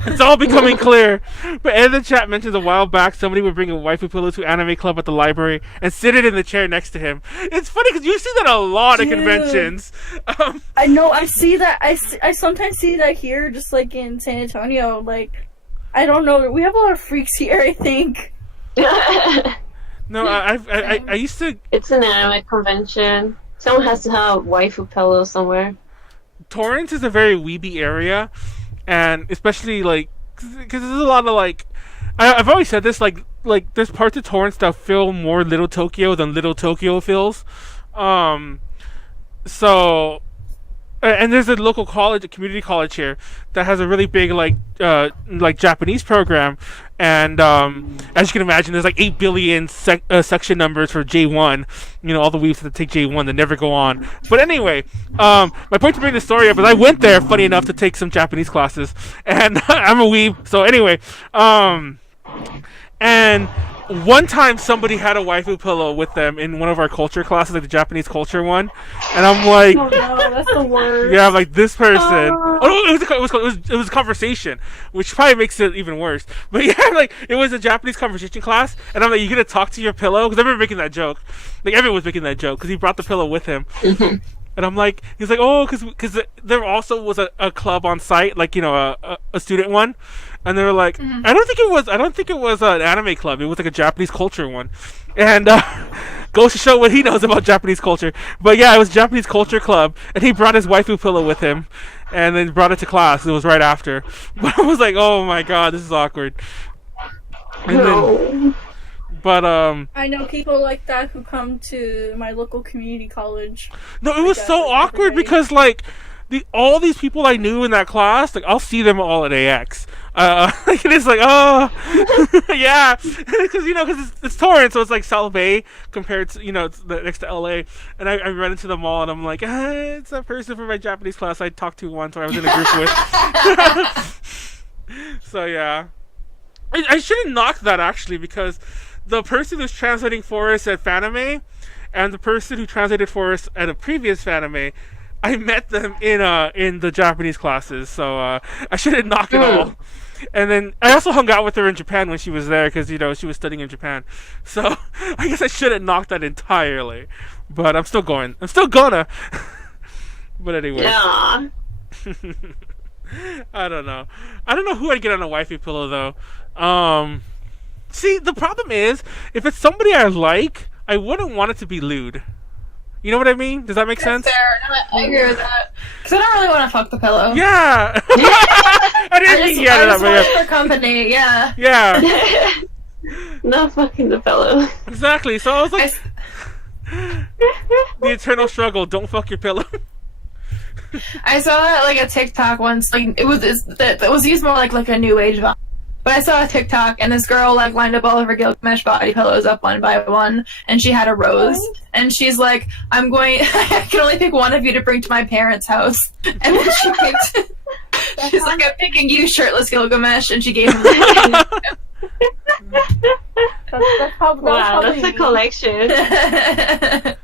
It's all becoming clear. But in the chat mentions a while back somebody would bring a waifu pillow to anime club at the library and sit it in the chair next to him. It's funny because you see that a lot at conventions. I know. I see that. I sometimes see that here, just like in San Antonio. Like, I don't know. We have a lot of freaks here, I think. No, I used to. It's an anime convention. Someone has to have waifu pillow somewhere. Torrance is a very weeby area, and especially like because there's a lot of like I've always said this like there's parts of Torrance that feel more Little Tokyo than Little Tokyo feels. So and there's a local college, a community college here that has a really big like Japanese program, and as you can imagine, there's like 8 billion section numbers for J1. You know, all the weebs that take J1 that never go on. But anyway, my point to bring the story up is I went there, funny enough, to take some Japanese classes, and I'm a weeb. So anyway, and one time somebody had a waifu pillow with them in one of our culture classes, like the Japanese culture one, and I'm like, Oh no, that's the worst. yeah, I'm like this person. Oh, no, it was a conversation, which probably makes it even worse. But yeah, like it was a Japanese conversation class, and I'm like, you gonna talk to your pillow? Because I remember making that joke. Like everyone was making that joke because he brought the pillow with him. And I'm like, he's like, oh, because there also was a club on site, like, you know, a student one, and they were like, I don't think it was an anime club. It was like a Japanese culture one, and goes to show what he knows about Japanese culture. But yeah, it was Japanese culture club, and he brought his waifu pillow with him, and then brought it to class. It was right after, but I was like, oh my god, this is awkward. And then, but I know people like that who come to my local community college. no, it was that so every awkward day. because like all these people I knew in that class, like I'll see them all at AX. Like, and it's like, oh, yeah, because you know, because it's Torrance, so it's like South Bay compared to, you know, it's next to LA, and I run into them all, and I'm like, it's that person from my Japanese class I talked to once, or I was in a group with. So yeah, I shouldn't knock that actually, because the person who's translating for us at Fanime and the person who translated for us at a previous Fanime, I met them in the Japanese classes, so I shouldn't knock it all. And then I also hung out with her in Japan when she was there because, you know, she was studying in Japan. So I guess I shouldn't knock that entirely, but I'm still gonna. But anyway. Yeah. I don't know who I'd get on a wifey pillow though. See, the problem is, if it's somebody I like, I wouldn't want it to be lewd. You know what I mean? Does that make sense? Fair. No, I agree with that. Because I don't really want to fuck the pillow. Yeah. I didn't mean yeah to I that, just want but it for company, yeah. yeah. Not fucking the pillow. Exactly. So I was like, the eternal struggle. Don't fuck your pillow. I saw that like a TikTok once. Like it was used more like a new age vibe. But I saw a TikTok and this girl like lined up all of her Gilgamesh body pillows up one by one, and she had a rose, and she's like, I can only pick one of you to bring to my parents' house, and then she picked. She's like, I'm picking you, shirtless Gilgamesh, and she gave him. That's Wow, that's a me. collection. That's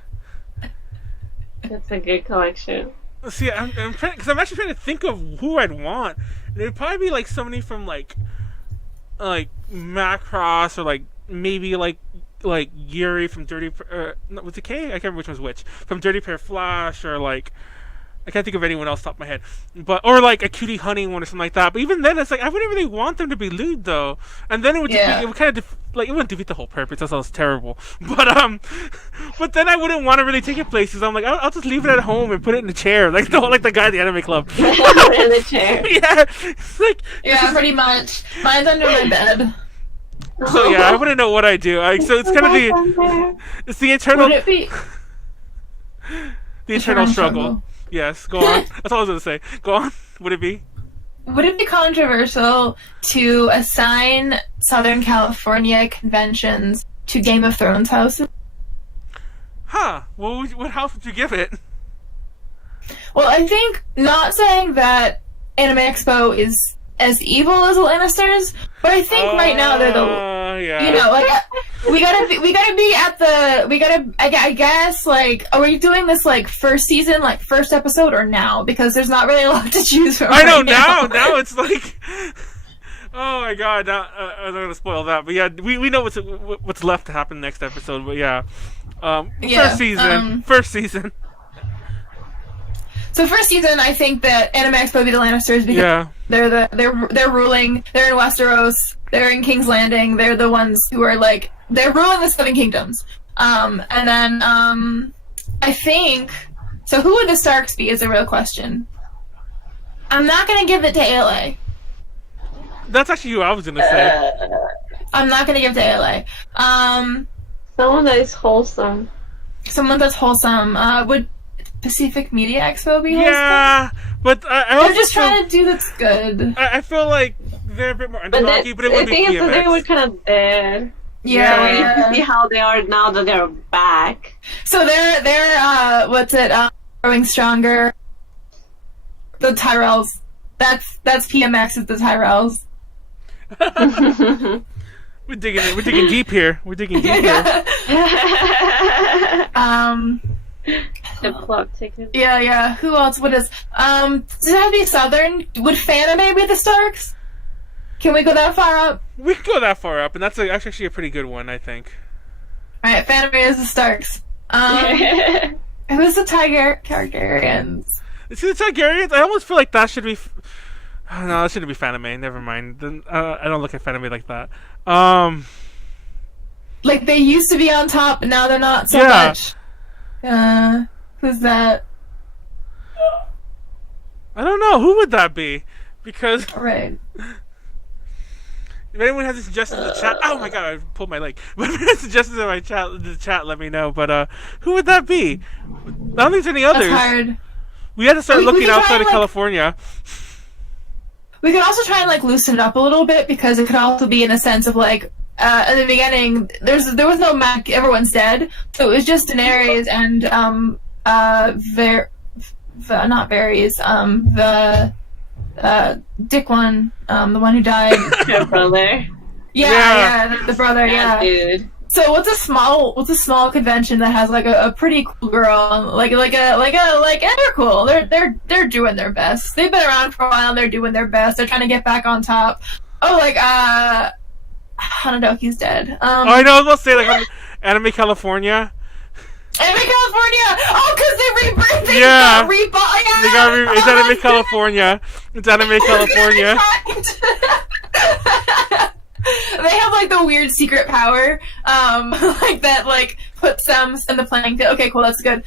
a good collection. See, I'm trying because I'm actually trying to think of who I'd want. It'd probably be like somebody from like Macross, or like maybe like Yuri from Dirty. Was it K? I can't remember which one's which. From Dirty Pair Flash, or like I can't think of anyone else top of my head. But or like a Cutie Honey one or something like that. But even then, it's like I wouldn't really want them to be lewd though. And then it would it would kind of it wouldn't defeat the whole purpose. That sounds terrible. But then I wouldn't want to really take it places. I'm like, I'll just leave it at home and put it in the chair, like the guy at the anime club. In the chair. Yeah, it's like Yeah, pretty much. Mine's under my bed. so. Yeah, I wouldn't know what I do. So it's kind of it's the eternal Would it be the eternal struggle. Yes, go on. That's all I was gonna say. Go on. Would it be? Would it be controversial to assign Southern California conventions to Game of Thrones houses? Huh? What house would you give it? Well, I think not saying that Anime Expo is as evil as the Lannisters, but I think right now they're the, yeah. you know, like we gotta be at the, I guess, like, are we doing this like first season, like first episode, or now? Because there's not really a lot to choose from. I know right now it's like, oh my god, now, I'm not gonna spoil that, but yeah, we know what's left to happen next episode, but yeah, first season. So first season, I think that Anime Expo be the Lannisters because they're ruling. They're in Westeros. They're in King's Landing. They're the ones who are like they're ruling the Seven Kingdoms. And then I think so. Who would the Starks be? Is the real question. I'm not gonna give it to ALA. That's actually who I was gonna say. I'm not gonna give it to ALA. Someone that is wholesome. Someone that's wholesome. Would Pacific Media Expo be wholesome? Yeah, but I They're just trying to do that's good. I feel like they're a bit more underdoggy, but it would be The thing is that they PMX. were kind of there. Yeah. So we need to see how they are now that they're back. So they're growing stronger. The Tyrells. That's PMX is the Tyrells. We're digging deep here. The plot ticket. Yeah. Who else? What is? Does it have to be Southern? Would Fanime be the Starks? Can we go that far up? We can go that far up, and that's actually a pretty good one, I think. All right, Fanime is the Starks. Who's the Targaryens? See the Targaryens? I almost feel like that should be. Oh, no, that shouldn't be Fanime. Never mind. Then I don't look at Fanime like that. Like they used to be on top, but now they're not so much. Who's that? I don't know. Who would that be? Because Right. if anyone has a suggestions in the chat, oh my god, I pulled my leg. But if anyone has suggestions in the chat, let me know. But who would that be? I don't think there's any others. That's hard. We had to start We looking could try outside and, of like- California. We could also try and like loosen it up a little bit because it could also be in a sense of like in the beginning there was no Mac, everyone's dead, so it was just Daenerys and not Varys, the Dick one, the one who died. Your brother. Yeah, the brother, yeah. Dude. So what's a small convention that has like a pretty cool girl, and they're cool. They're doing their best. They've been around for a while. They're doing their best. They're trying to get back on top. Oh, like Hanadoki's dead. I know. I was about to say like Anime California. Anime California. Oh, because they rebirthed. They Yeah. got rebought. Yeah. They got it's Anime California. It's Anime California. They have like the weird secret power, like that, like puts them in the playing field. Okay, cool, that's good.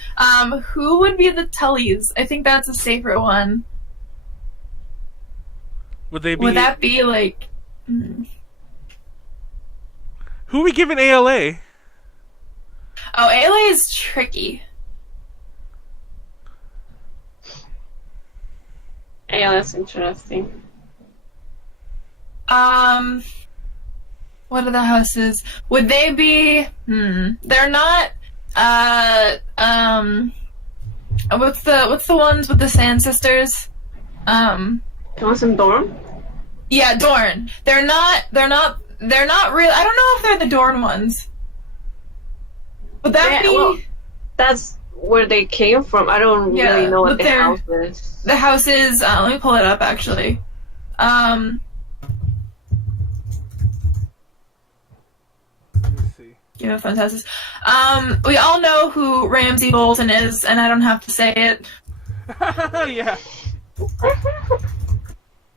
Who would be the Tullys? I think that's a safer one. Would they be? Would that be like? Who we giving ALA? Oh, ALA is tricky. Yeah, that's interesting. What are the houses? Would they be? They're not. What's the ones with the Sand Sisters? Thomas and Dorn? Yeah, Dorne. They're not real. I don't know if they're the Dorne ones. Would that be? Well, that's where they came from. I don't really know what the house is. The house is. Let me pull it up actually. Game of Thrones houses. We all know who Ramsay Bolton is, and I don't have to say it. Yeah.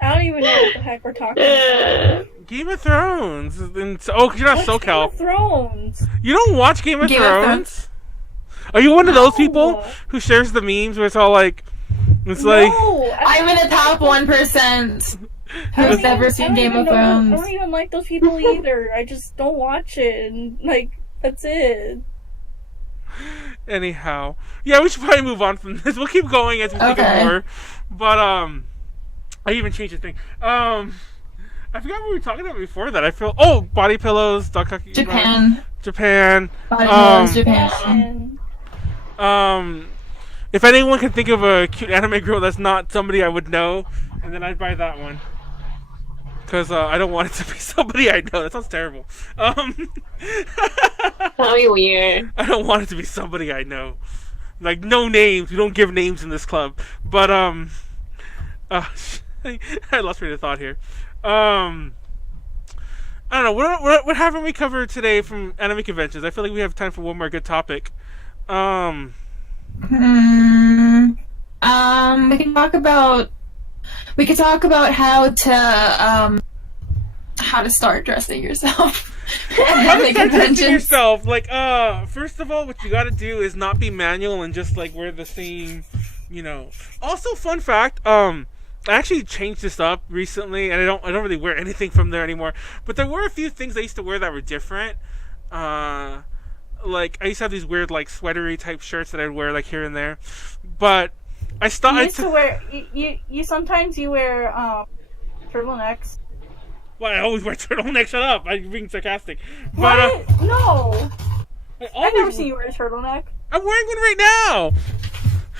I don't even know what the heck we're talking about. Game of Thrones. Oh, you're not What's SoCal. Game of Thrones? You don't watch Game of Game of Thrones? Are you one of those No. people who shares the memes where it's all like, it's like, No, I'm in the top 1% who's ever seen Game of I Thrones. don't even like those people either. I just don't watch it, and like that's it. anyhow. Yeah, we should probably move on from this. We'll keep going as we think of Okay. more. But, I even changed the thing. I forgot what we were talking about before that. I feel, body pillows, Dakaki. Japan. Japan. Body pillows, Japan. And If anyone can think of a cute anime girl that's not somebody I would know, and then I'd buy that one. Because I don't want it to be somebody I know. That sounds terrible. That'd be weird. I don't want it to be somebody I know. Like, no names. We don't give names in this club. But, I lost train of thought here. I don't know. What haven't we covered today from anime conventions? I feel like we have time for one more good topic. We can talk about how to start dressing yourself. How to start dressing yourself? Like, first of all, what you gotta do is not be manual and just like wear the same, you know. Also, fun fact, I actually changed this up recently, and I don't really wear anything from there anymore. But there were a few things I used to wear that were different. Like I used to have these weird like sweatery type shirts that I'd wear like here and there, but I started You used to wear you sometimes you wear turtlenecks. Well, I always wear turtlenecks. Shut up! I'm being sarcastic. What? But No. I've never always, seen you wear a turtleneck. I'm wearing one right now.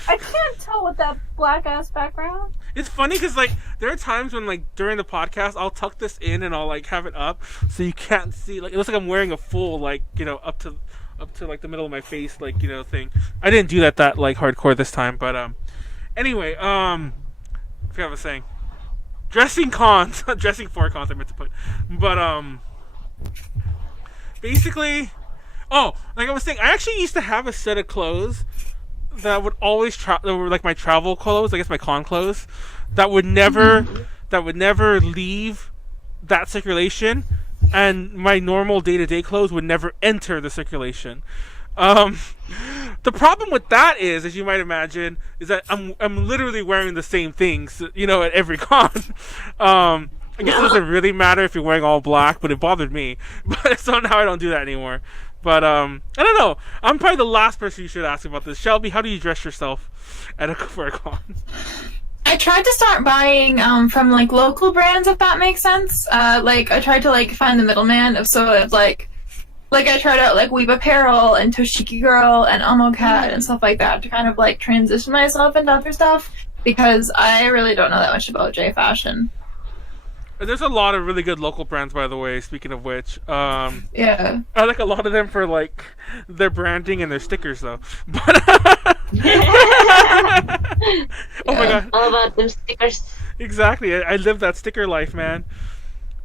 I can't tell with that black ass background. It's funny because like there are times when like during the podcast I'll tuck this in and I'll like have it up so you can't see. Like it looks like I'm wearing a full like up to like the middle of my face like thing. I didn't do that like hardcore this time, but anyway I forgot what I was saying. Dressing for cons I meant to put, but basically, like I was saying, I actually used to have a set of clothes that would always that were like my travel clothes, I guess my con clothes, that would never leave that circulation, and my normal day-to-day clothes would never enter the circulation. The problem with that is, as you might imagine, is that I'm literally wearing the same things, at every con. I guess it doesn't really matter if you're wearing all black, but it bothered me. But so now I don't do that anymore. But I don't know. I'm probably the last person you should ask about this. Shelby, how do you dress yourself for a con? I tried to start buying from like local brands, if that makes sense. Like I tried to like find the middleman of like I tried out like Weave Apparel and Toshiki Girl and Cat and stuff like that to kind of like transition myself into other stuff because I really don't know that much about J fashion. There's a lot of really good local brands, by the way, speaking of which. Yeah. I like a lot of them for like their branding and their stickers though. But Oh my god. All about them stickers. Exactly. I live that sticker life, man.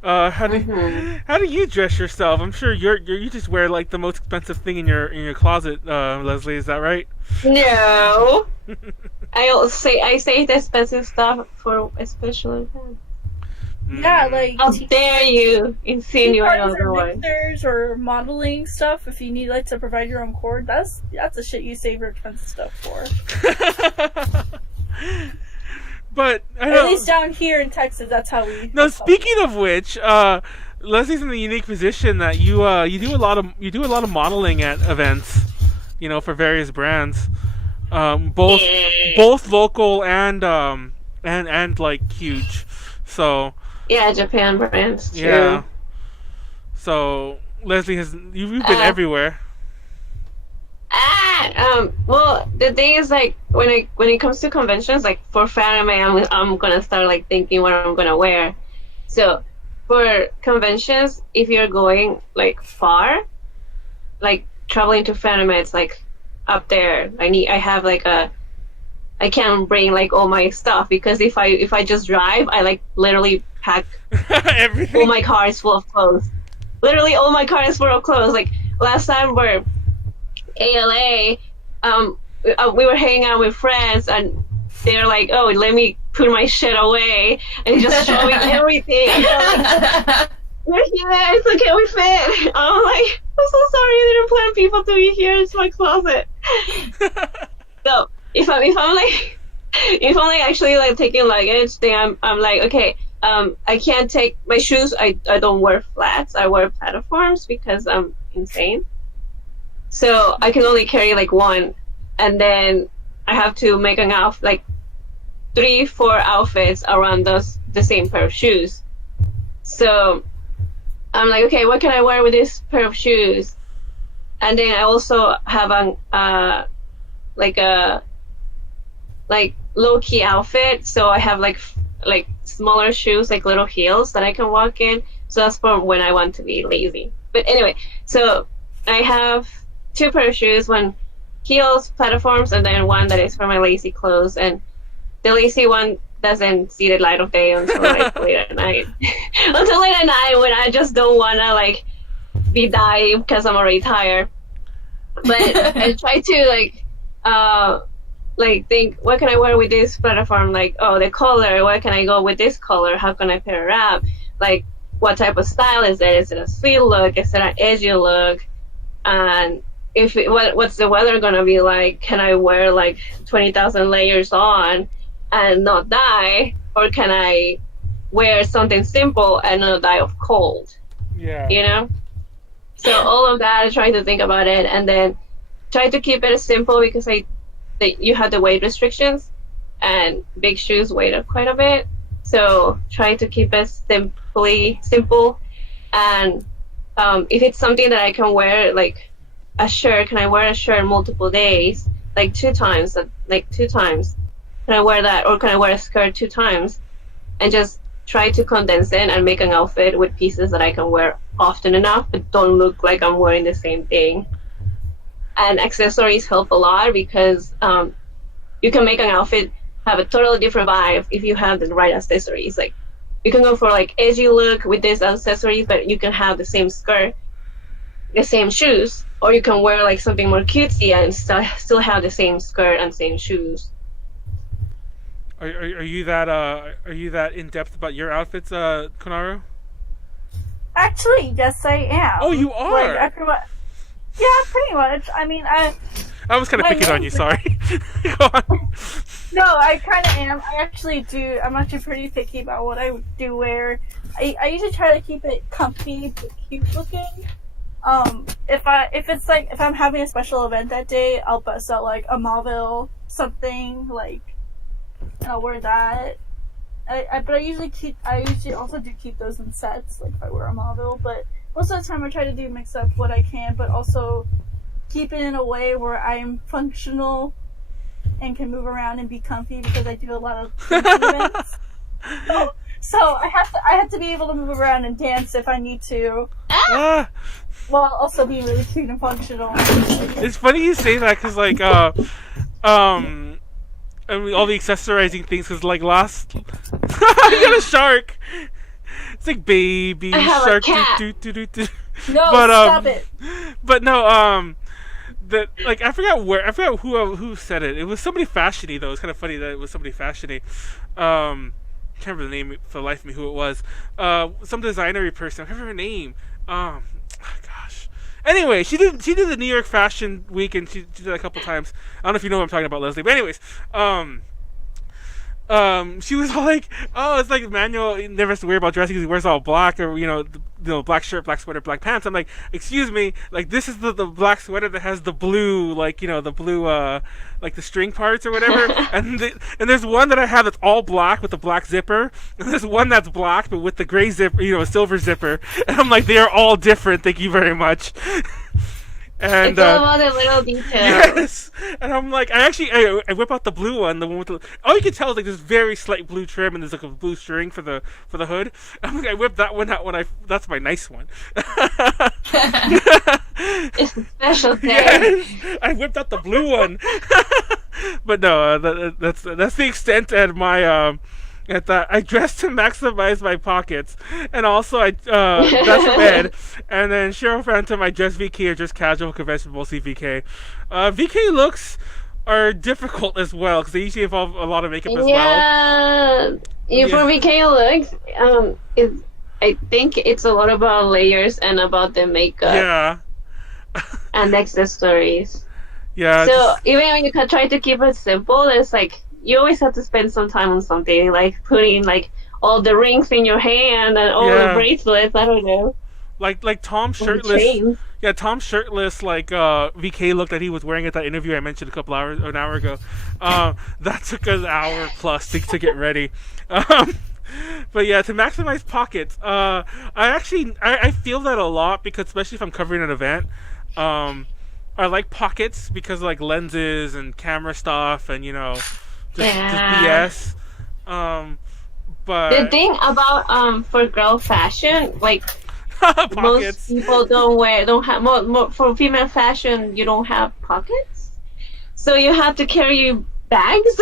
How do you dress yourself? I'm sure you just wear like the most expensive thing in your closet, Leslie. Is that right? No. I say the expensive stuff for a special event. Yeah, like How dare you insinuate otherwise? Mixers or modeling stuff. If you need like to provide your own cord, that's the shit you save your expensive stuff for. But at least down here in Texas, that's how we. No, speaking of which, Leslie's in the unique position that you do a lot of modeling at events, for various brands, both local and like huge. So yeah, Japan brands too. Yeah. So Leslie you've been everywhere. Well, the thing is, like, when it comes to conventions, like, for fan anime, I'm gonna start, like, thinking what I'm gonna wear. So, for conventions, if you're going, like, far, like, traveling to fan anime, it's, like, up there. I have, like, I can't bring, like, all my stuff, because if I just drive, I, like, literally pack everything. All my car is full of clothes. Literally, all my car is full of clothes. Like, last time we're ALA, we were hanging out with friends, and they're like, "Oh, let me put my shit away," and just showing everything. Like, we're here. It's okay. We fit. I'm like, I'm so sorry. I didn't plan people to be here. It's my closet. So if I'm like actually like taking luggage, then I'm like, okay. I can't take my shoes. I don't wear flats. I wear platforms because I'm insane. So I can only carry like one, and then I have to make like 3-4 outfits around the same pair of shoes. So I'm like, okay, what can I wear with this pair of shoes? And then I also have like a like low key outfit. So I have like smaller shoes, like little heels that I can walk in. So that's for when I want to be lazy. But anyway, so I have 2 pair of shoes, one heels, platforms, and then one that is for my lazy clothes. And the lazy one doesn't see the light of day until like late at night. Until late at night when I just don't wanna like be dying because I'm already tired. But I try to think, what can I wear with this platform? Like, oh, the color, where can I go with this color? How can I pair it up? Like, what type of style is there? Is it a sweet look? Is it an edgy look? And what's the weather gonna be like? Can I wear like 20,000 layers on and not die? Or can I wear something simple and not die of cold? Yeah. You know? So all of that, I try to think about it, and then try to keep it simple because you have the weight restrictions, and big shoes weigh quite a bit. So try to keep it simple. And if it's something that I can wear, like a shirt, can I wear a shirt multiple days, like 2 times? Can I wear that, or can I wear a skirt 2 times? And just try to condense it and make an outfit with pieces that I can wear often enough, but don't look like I'm wearing the same thing. And accessories help a lot because you can make an outfit have a totally different vibe if you have the right accessories. Like, you can go for like edgy look with these accessories, but you can have the same skirt, the same shoes, or you can wear like something more cutesy and still have the same skirt and same shoes. Are you that in depth about your outfits, Konaru? Actually, yes, I am. Oh, you are. Like, yeah, pretty much. I mean, I was kind of picking on you. Sorry. Go on. No, I kind of am. I actually do. I'm actually pretty picky about what I do wear. I usually try to keep it comfy but cute looking. If I'm having a special event that day, I'll bust out like a Marvel something like, and I'll wear that. But I usually also do keep those in sets, like if I wear a Marvel. But most of the time I try to do mix up what I can, but also keep it in a way where I'm functional and can move around and be comfy because I do a lot of events. So I have to be able to move around and dance if I need to, while also being really cute and functional. It's funny you say that because like I mean, all the accessorizing things, because like last I got a shark. It's like baby I have shark. a cat. No, But stop it. But no, that like I forgot who said it. It was somebody fashiony though. It's kind of funny that it was somebody fashiony. Can't remember the name for the life of me who it was. Some designery person. I can't remember her name. Gosh. Anyway, she did the New York Fashion Week, and she did that a couple times. I don't know if you know what I'm talking about, Leslie. But anyways, she was all like, "Oh, it's like Manuel never has to worry about dressing because he wears all black, or black shirt, black sweater, black pants." I'm like, "Excuse me, like this is the black sweater that has the blue, like the blue, like the string parts or whatever." and there's one that I have that's all black with the black zipper, and there's one that's black but with the gray zipper, a silver zipper. And I'm like, they are all different. Thank you very much. And it's all about the little details. Yes, and I'm like, I whip out the blue one, the one with the. All you can tell is like this very slight blue trim, and there's like a blue string for the hood. I'm like, I whipped that one out that's my nice one. It's a special day. Yes, I whipped out the blue one. But no, that's the extent at my at that. I dress to maximize my pockets, and also I that's for bed. And then Cheryl Phantom, I dress VK or just casual convention, mostly VK. VK looks are difficult as well because they usually involve a lot of makeup as well. Yeah, for VK looks, I think it's a lot about layers and about the makeup. Yeah. And accessories. Yeah. So even when you can try to keep it simple, it's like you always have to spend some time on something, like putting like all the rings in your hand and all the bracelets. I don't know. Like Tom shirtless. Yeah, Tom shirtless, like VK look that he was wearing at that interview I mentioned an hour ago. That took an hour plus to get ready. But yeah, to maximize pockets, I feel that a lot because especially if I'm covering an event, I like pockets because of, like lenses and camera stuff and just Yeah. BS. But The thing about for girl fashion, like most pockets. people don't have more for female fashion. You don't have pockets, so you have to carry bags.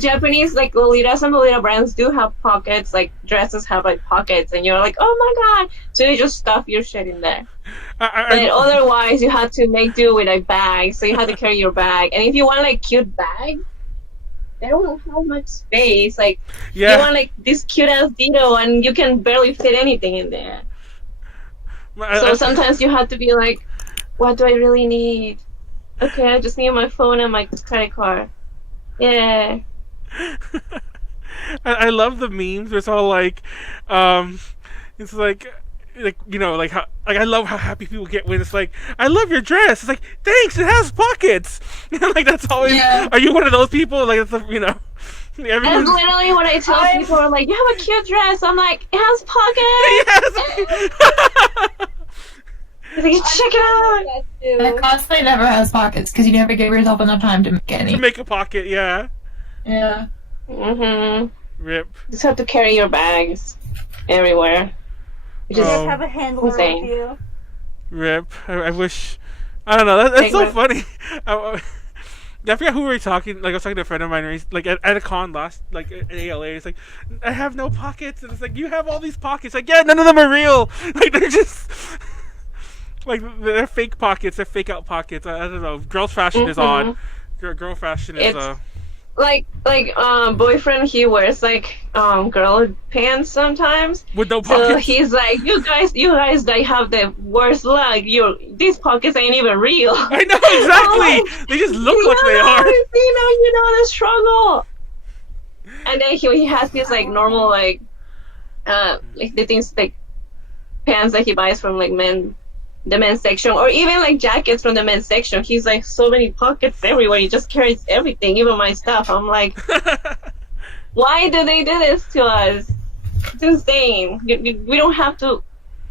Japanese like Lolitas and Lolita brands do have pockets. Like dresses have like pockets, and you're like, oh my god! So you just stuff your shit in there. But otherwise, you have to make do with a bag. So you have to carry your bag, and if you want like cute bag, they don't have much space. Like you want like this cute ass Ditto, and you can barely fit anything in there. So sometimes you have to be like, what do I really need? Okay, I just need my phone and my credit card. Yeah. I love the memes. It's all like, it's like you know, like how I love how happy people get when it's like, I love your dress. It's like, thanks, it has pockets. Like that's always. Yeah. Are you one of those people? Like it's you know, And everyone's. literally when I tell people are like, you have a cute dress, I'm like, it has pockets. Yes. He's like, check it out. And cosplay never has pockets because you never give yourself enough time to make any. To make a pocket, yeah. Yeah. Mhm. Rip. You just have to carry your bags everywhere. You You just just have a handler insane. with you. Rip. I wish. I don't know. That's Like, so rip. funny. I forgot who we were talking. Like I was talking to a friend of mine. And he's, like at a con last, like at ALA. It's like, I have no pockets, and it's like, you have all these pockets. Like, yeah, none of them are real. Like they're just. Like they're fake pockets. They're fake out pockets. I don't know. Girls' fashion is odd. Girl fashion is It's- like boyfriend, he wears like girl pants sometimes. with no So pockets. he's like, you guys like have the worst luck. These pockets ain't even real. I know exactly. They just look like they are. You know the struggle. And then he has these like normal like the things like pants that he buys from like the men's section, or even like jackets from the men's section. He's like, so many pockets everywhere. He just carries everything, even my stuff. I'm like, why do they do this to us? It's insane. We don't have to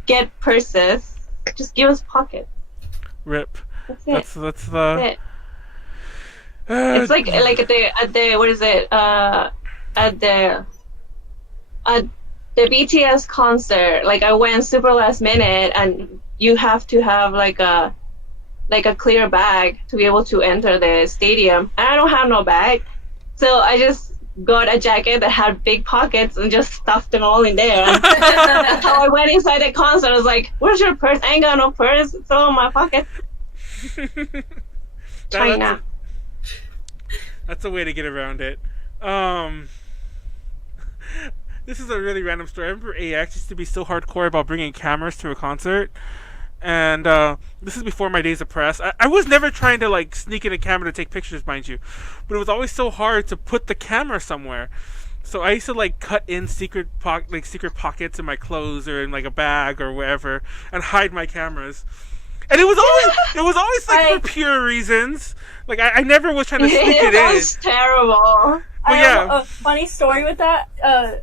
get purses. Just give us pockets. Rip. That's it. That's That's the. it. It's like at the what is it? At the BTS concert. Like I went super last minute, and you have to have like a clear bag to be able to enter the stadium. And I don't have no bag, so I just got a jacket that had big pockets and just stuffed them all in there. And that's how I went inside the concert. I was like, "Where's your purse? I ain't got no purse. It's all in my pocket." China. That's a way to get around it. This is a really random story. I remember AX used to be so hardcore about bringing cameras to a concert. And this is before my days of press. I was never trying to like sneak in a camera to take pictures, mind you, but it was always so hard to put the camera somewhere. So I used to like cut in secret pockets in my clothes or in like a bag or wherever, and hide my cameras. And it was always like for pure reasons. Like I never was trying to sneak it in. That's terrible. Well, yeah. A funny story with that.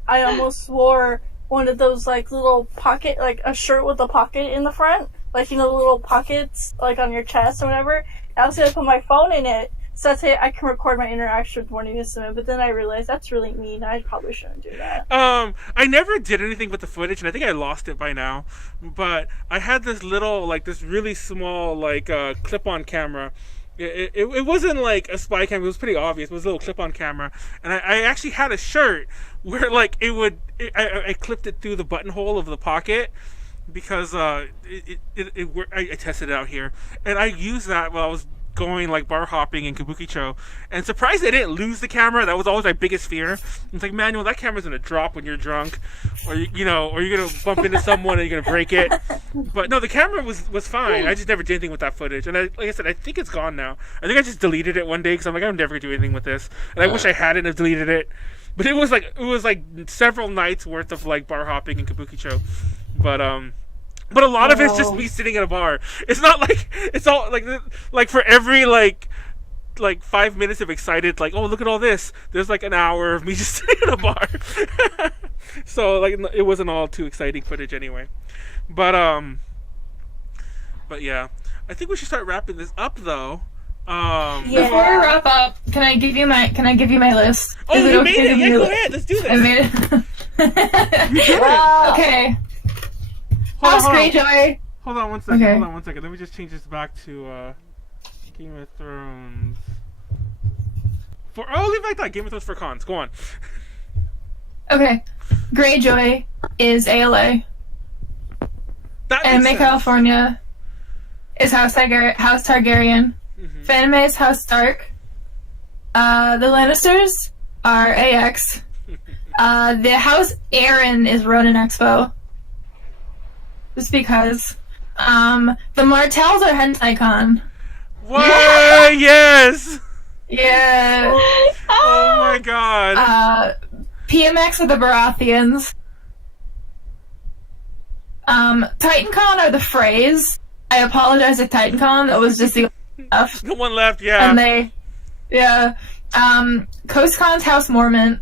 I almost wore one of those like little pocket, like a shirt with a pocket in the front, like the little pockets like on your chest or whatever. I was gonna put my phone in it, so that's it. I can record my interaction with Morning Instrument. But then I realized that's really mean. I probably shouldn't do that. I never did anything with the footage, and I think I lost it by now. But I had this little, like, this really small, like, clip-on camera. It wasn't like a spy cam. It was pretty obvious. It was a little clip-on camera, and I actually had a shirt where like I clipped it through the buttonhole of the pocket because I tested it out here, and I used that while I was going like bar hopping in Kabukicho, and surprised I didn't lose the camera. That was always my biggest fear. It's like, Manuel, that camera's gonna drop when you're drunk, or you're gonna bump into someone and you're gonna break it. But no, the camera was fine. I just never did anything with that footage, and like I said, I think it's gone now. I think I just deleted it one day because I'm like, I'm never gonna do anything with this, and I wish I hadn't have deleted it. But it was like several nights worth of like bar hopping in Kabukicho, but a lot of it's just me sitting at a bar. It's not like it's all like for every like 5 minutes of excited, like, oh, look at all this, there's like an hour of me just sitting at a bar. So like it wasn't all too exciting footage anyway. But yeah, I think we should start wrapping this up though. Yeah. Before we wrap up, can I give you my list? Oh, Is you okay made to it! give Yeah, you go the- ahead. Let's do I this. made it. You did it. Okay. Hold on, House hold on. Greyjoy. Hold on one second. Okay. Hold on one second. Let me just change this back to Game of Thrones. Leave it like that. Game of Thrones for cons. Go on. Okay. Greyjoy is ALA. That Anime makes sense. California is House Targaryen. Mhm. Fanime is House Stark. The Lannisters are AX. The House Aaron is Ronin Expo. Just because. The Martells are Hentai-Con. What? Yes. Yeah. Oh my god. PMX are the Baratheons. TitanCon are the Freys. I apologize to TitanCon. That was just the stuff. The one left. Yeah. And they, yeah. CoastCon's House Mormont.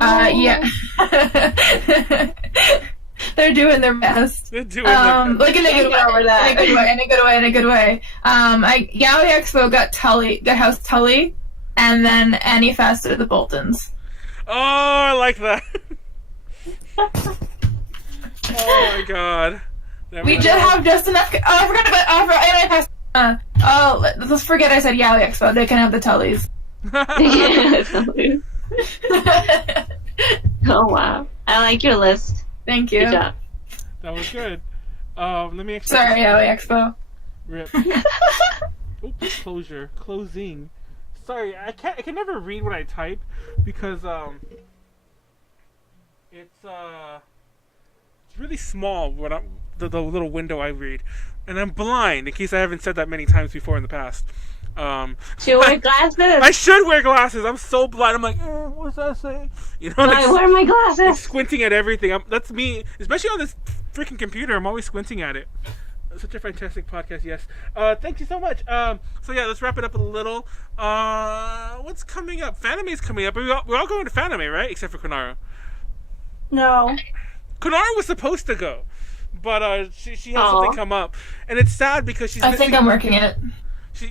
Yeah. They're doing their best. They're doing their best. Like in a good way. Over that. In a good way. Yaoi Expo got House Tully, and then Annie Faster the Boltons. Oh, I like that. Oh my god. We just have just enough. Oh, I forgot about. Annie Faster. Let's forget I said Yaoi Expo. They can have the Tullys. Oh wow, I like your list. Thank you. Good job. That was good. Let me actually. Sorry, Yaoi Expo. Rip. Oops, closing. Sorry, I can never read what I type because it's really small when the little window I read, and I'm blind. In case I haven't said that many times before in the past. Should you wear glasses? I should wear glasses. I'm so blind. I'm like, what's that say? You know, I wear my like glasses. squinting at everything. That's me, especially on this freaking computer. I'm always squinting at it. Such a fantastic podcast, yes. Thank you so much. So yeah, let's wrap it up a little. What's coming up? Fanime's coming up. We're all going to Fanime, right? Except for Konaru. No. Konaru was supposed to go, but she has something come up, and it's sad because she's. I think I'm working it.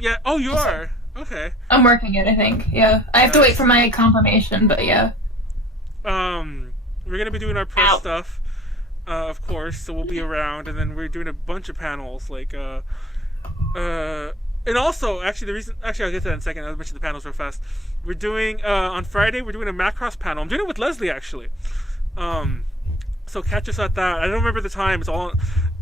Yeah. Oh, you are. Okay. I'm working it. I think. Yeah. I have to wait for my confirmation, but yeah. We're gonna be doing our press stuff, of course. So we'll be around, and then we're doing a bunch of panels, like and also actually I'll get to that in a second. I'll mention the panels real fast. We're doing on Friday. We're doing a Macross panel. I'm doing it with Leslie actually. So catch us at that. I don't remember the time.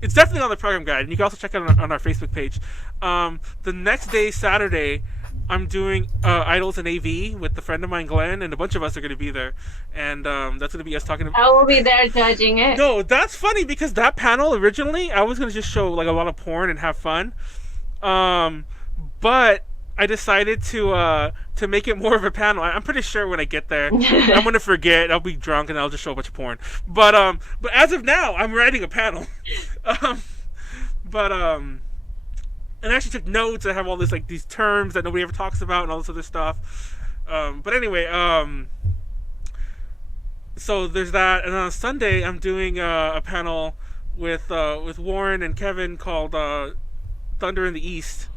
It's definitely on the program guide, and you can also check it on our Facebook page. The next day, Saturday, I'm doing Idols and AV with a friend of mine, Glenn, and a bunch of us are going to be there. And that's going to be us talking about... I will be there judging it. No, that's funny because that panel, originally, I was going to just show like a lot of porn and have fun. But I decided to make it more of a panel. I'm pretty sure when I get there, I'm gonna forget. I'll be drunk and I'll just show a bunch of porn. But as of now, I'm writing a panel. And I actually took notes. I have all this like these terms that nobody ever talks about and all this other stuff. But anyway, so there's that. And on Sunday, I'm doing a panel with Warren and Kevin called Thunder in the East,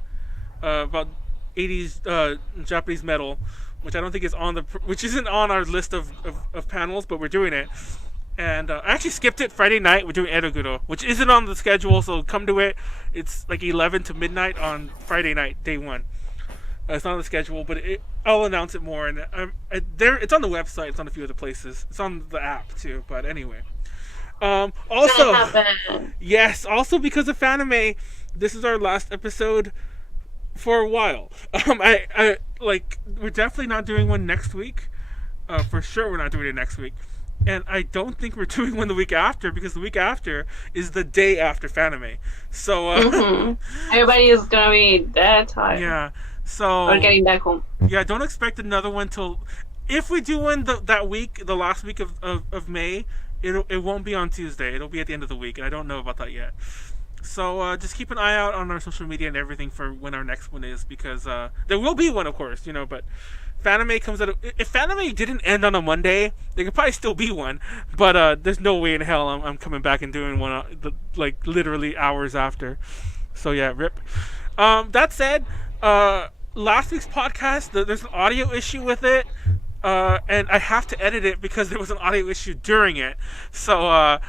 about 80s Japanese metal, which I don't think is which isn't on our list of panels, but we're doing it. And I actually skipped it Friday night. We're doing Eroguro, which isn't on the schedule, so come to it. It's like 11 to midnight on Friday night, day one. It's not on the schedule, but I'll announce it more. And it's on the website. It's on a few other places. It's on the app too. But anyway, also yes, also because of Fanime, this is our last episode for a while. I we're definitely not doing one next week. For sure, we're not doing it next week. And I don't think we're doing one the week after because the week after is the day after Fanime. So everybody is gonna be that tired. Yeah. So or getting back home. Yeah, don't expect another one till if we do one that week, the last week of May. It won't be on Tuesday. It'll be at the end of the week, and I don't know about that yet. So just keep an eye out on our social media and everything for when our next one is, because there will be one, of course, but Fanime comes out. If Fanime didn't end on a Monday, there could probably still be one, but there's no way in hell I'm coming back and doing one like literally hours after. So yeah, rip. That said, last week's podcast, there's an audio issue with it, and I have to edit it because there was an audio issue during it. So I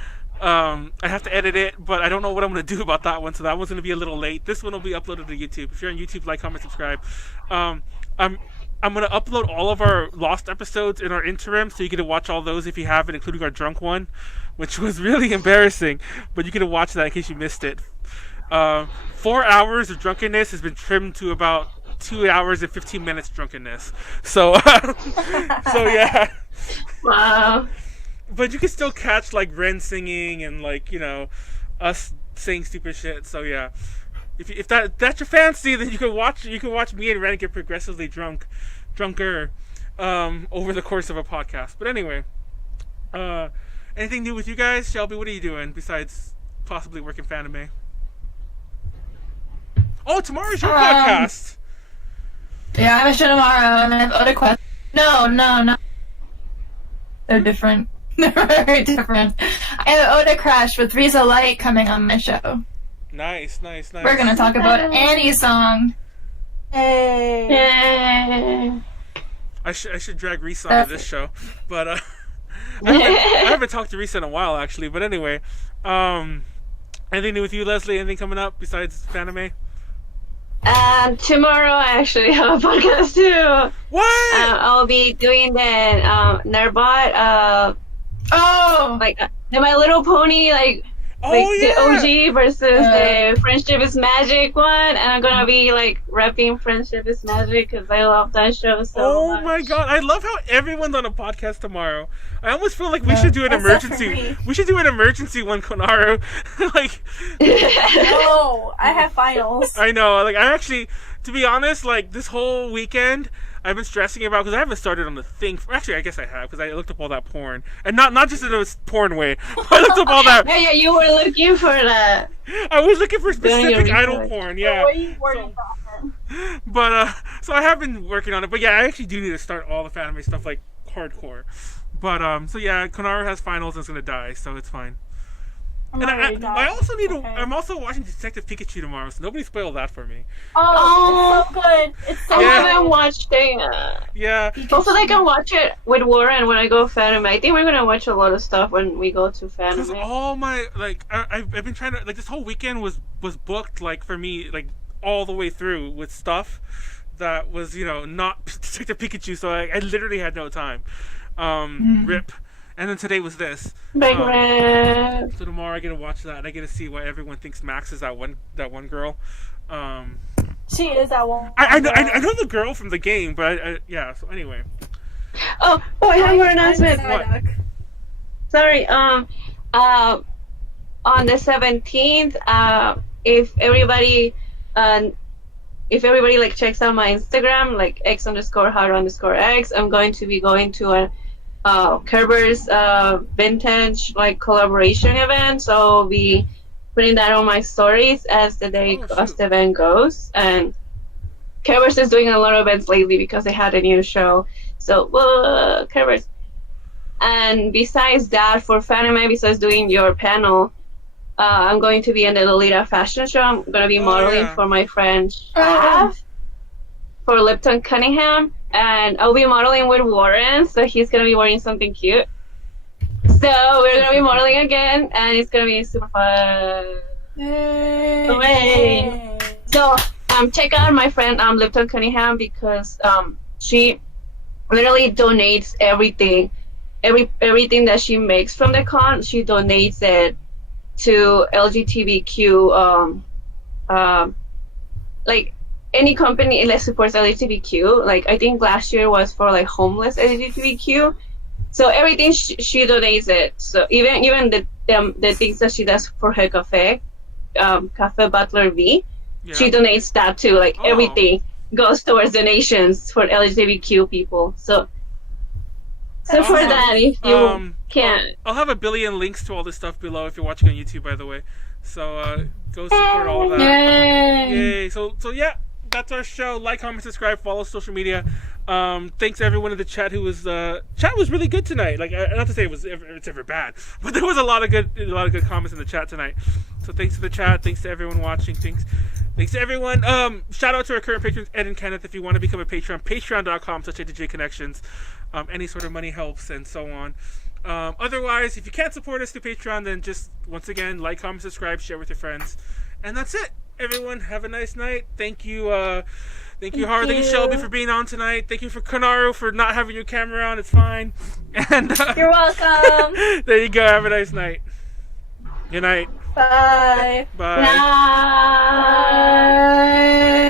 have to edit it, but I don't know what I'm going to do about that one. So that one's going to be a little late. This one will be uploaded to YouTube. If you're on YouTube, like, comment, subscribe. I'm going to upload all of our lost episodes in our interim, so you get to watch all those if you haven't, including our drunk one, which was really embarrassing, but you get to watch that in case you missed it. 4 hours of drunkenness has been trimmed to about 2 hours and 15 minutes drunkenness. So, so yeah. Wow. But you can still catch, like, Ren singing and, like, you know, us saying stupid shit. So yeah. If that's your fancy, then you can watch me and Ren get progressively drunker over the course of a podcast. But anyway, anything new with you guys? Shelby, what are you doing besides possibly working Fanime? Oh, tomorrow's your podcast. Yeah, I have a show tomorrow, and I have other questions. No. They're different. They're very different. I have Oda Crash with Riza Light coming on my show. Nice. We're gonna talk about Annie's song. Hey. Yay. I should drag Risa onto this show, but I haven't talked to Risa in a while actually. But anyway, anything new with you, Leslie? Anything coming up besides Fanime? Tomorrow I actually have a podcast too. What? I'll be doing the Narbot, like the My Little Pony, the OG versus the Friendship is Magic one, and I'm gonna be like repping Friendship is Magic because I love that show so much. Oh my god, I love how everyone's on a podcast tomorrow. I almost feel like we should do an emergency. We should do an emergency one, Konaru. Like, No, I have finals. I know. Like, I actually, to be honest, like this whole weekend, I've been stressing about because I haven't started on the thing. Actually, I guess I have because I looked up all that porn, and not just in a porn way. I looked up all that. Yeah, you were looking for that. I was looking for specific idol porn. Yeah. What are you working on? But so I have been working on it. But yeah, I actually do need to start all the Fanime stuff like hardcore. But so yeah, Konaru has finals and is gonna die, so it's fine. I'm And already I also need to. Okay. I'm also watching Detective Pikachu tomorrow, so nobody spoil that for me. Oh, it's so good. It's so I Yeah. haven't watched it. Yeah. Also, I can watch it with Warren when I go Fanime. I think we're gonna watch a lot of stuff when we go to Because Fanime. all my I've been trying to this whole weekend was booked like for me all the way through with stuff that was not Detective Pikachu, so I literally had no time. Rip. And then today was this. Big Red. So tomorrow I get to watch that and I get to see why everyone thinks Max is that one girl. She is that one. I know the girl from the game, but yeah. So anyway. Oh, I have more announcement. What? Sorry. On the 17th, if everybody like checks out my Instagram, like x_Haro_X, I'm going to be going to a Kerber's vintage like collaboration event. So I'll be putting that on my stories as the event goes. And Kerber's is doing a lot of events lately because they had a new show. So Kerber's. And besides that, for Fanime, besides doing your panel, I'm going to be in the Lolita fashion show. I'm going to be modeling for my friend Shav for Lipton Cunningham. And I'll be modeling with Warren, so he's going to be wearing something cute. So we're going to be modeling again, and it's going to be super fun. Yay. So check out my friend Lipton Cunningham because she literally donates everything that she makes from the con. She donates it to LGBTQ, like any company that supports LGBTQ. Like I think last year was for like homeless LGBTQ. So everything she donates it. So even the things that she does for her cafe, Cafe Butler V, she donates that too. Like everything goes towards donations for LGBTQ people. So for that, if you can't. I'll have a billion links to all this stuff below if you're watching on YouTube, by the way. So go support all of that. Yay! So yeah, that's our show. Like, comment, subscribe, follow social media. Thanks to everyone in the chat who was chat was really good tonight. Like, not to say it's ever bad, but there was a lot of good comments in the chat tonight. So thanks to the chat, thanks to everyone watching, thanks to everyone. Shout out to our current patrons, Ed and Kenneth. If you want to become a patron, patreon.com/JTJConnections. Any sort of money helps, and so on. Otherwise, if you can't support us through Patreon, then just once again like, comment, subscribe, share with your friends, and that's it. Everyone, have a nice night. Thank you. Thank you, Haro. Thank you, Shelby, for being on tonight. Thank you for Konaru for not having your camera on. It's fine. And You're welcome. there you go. Have a nice night. Good night. Bye. Bye. Bye.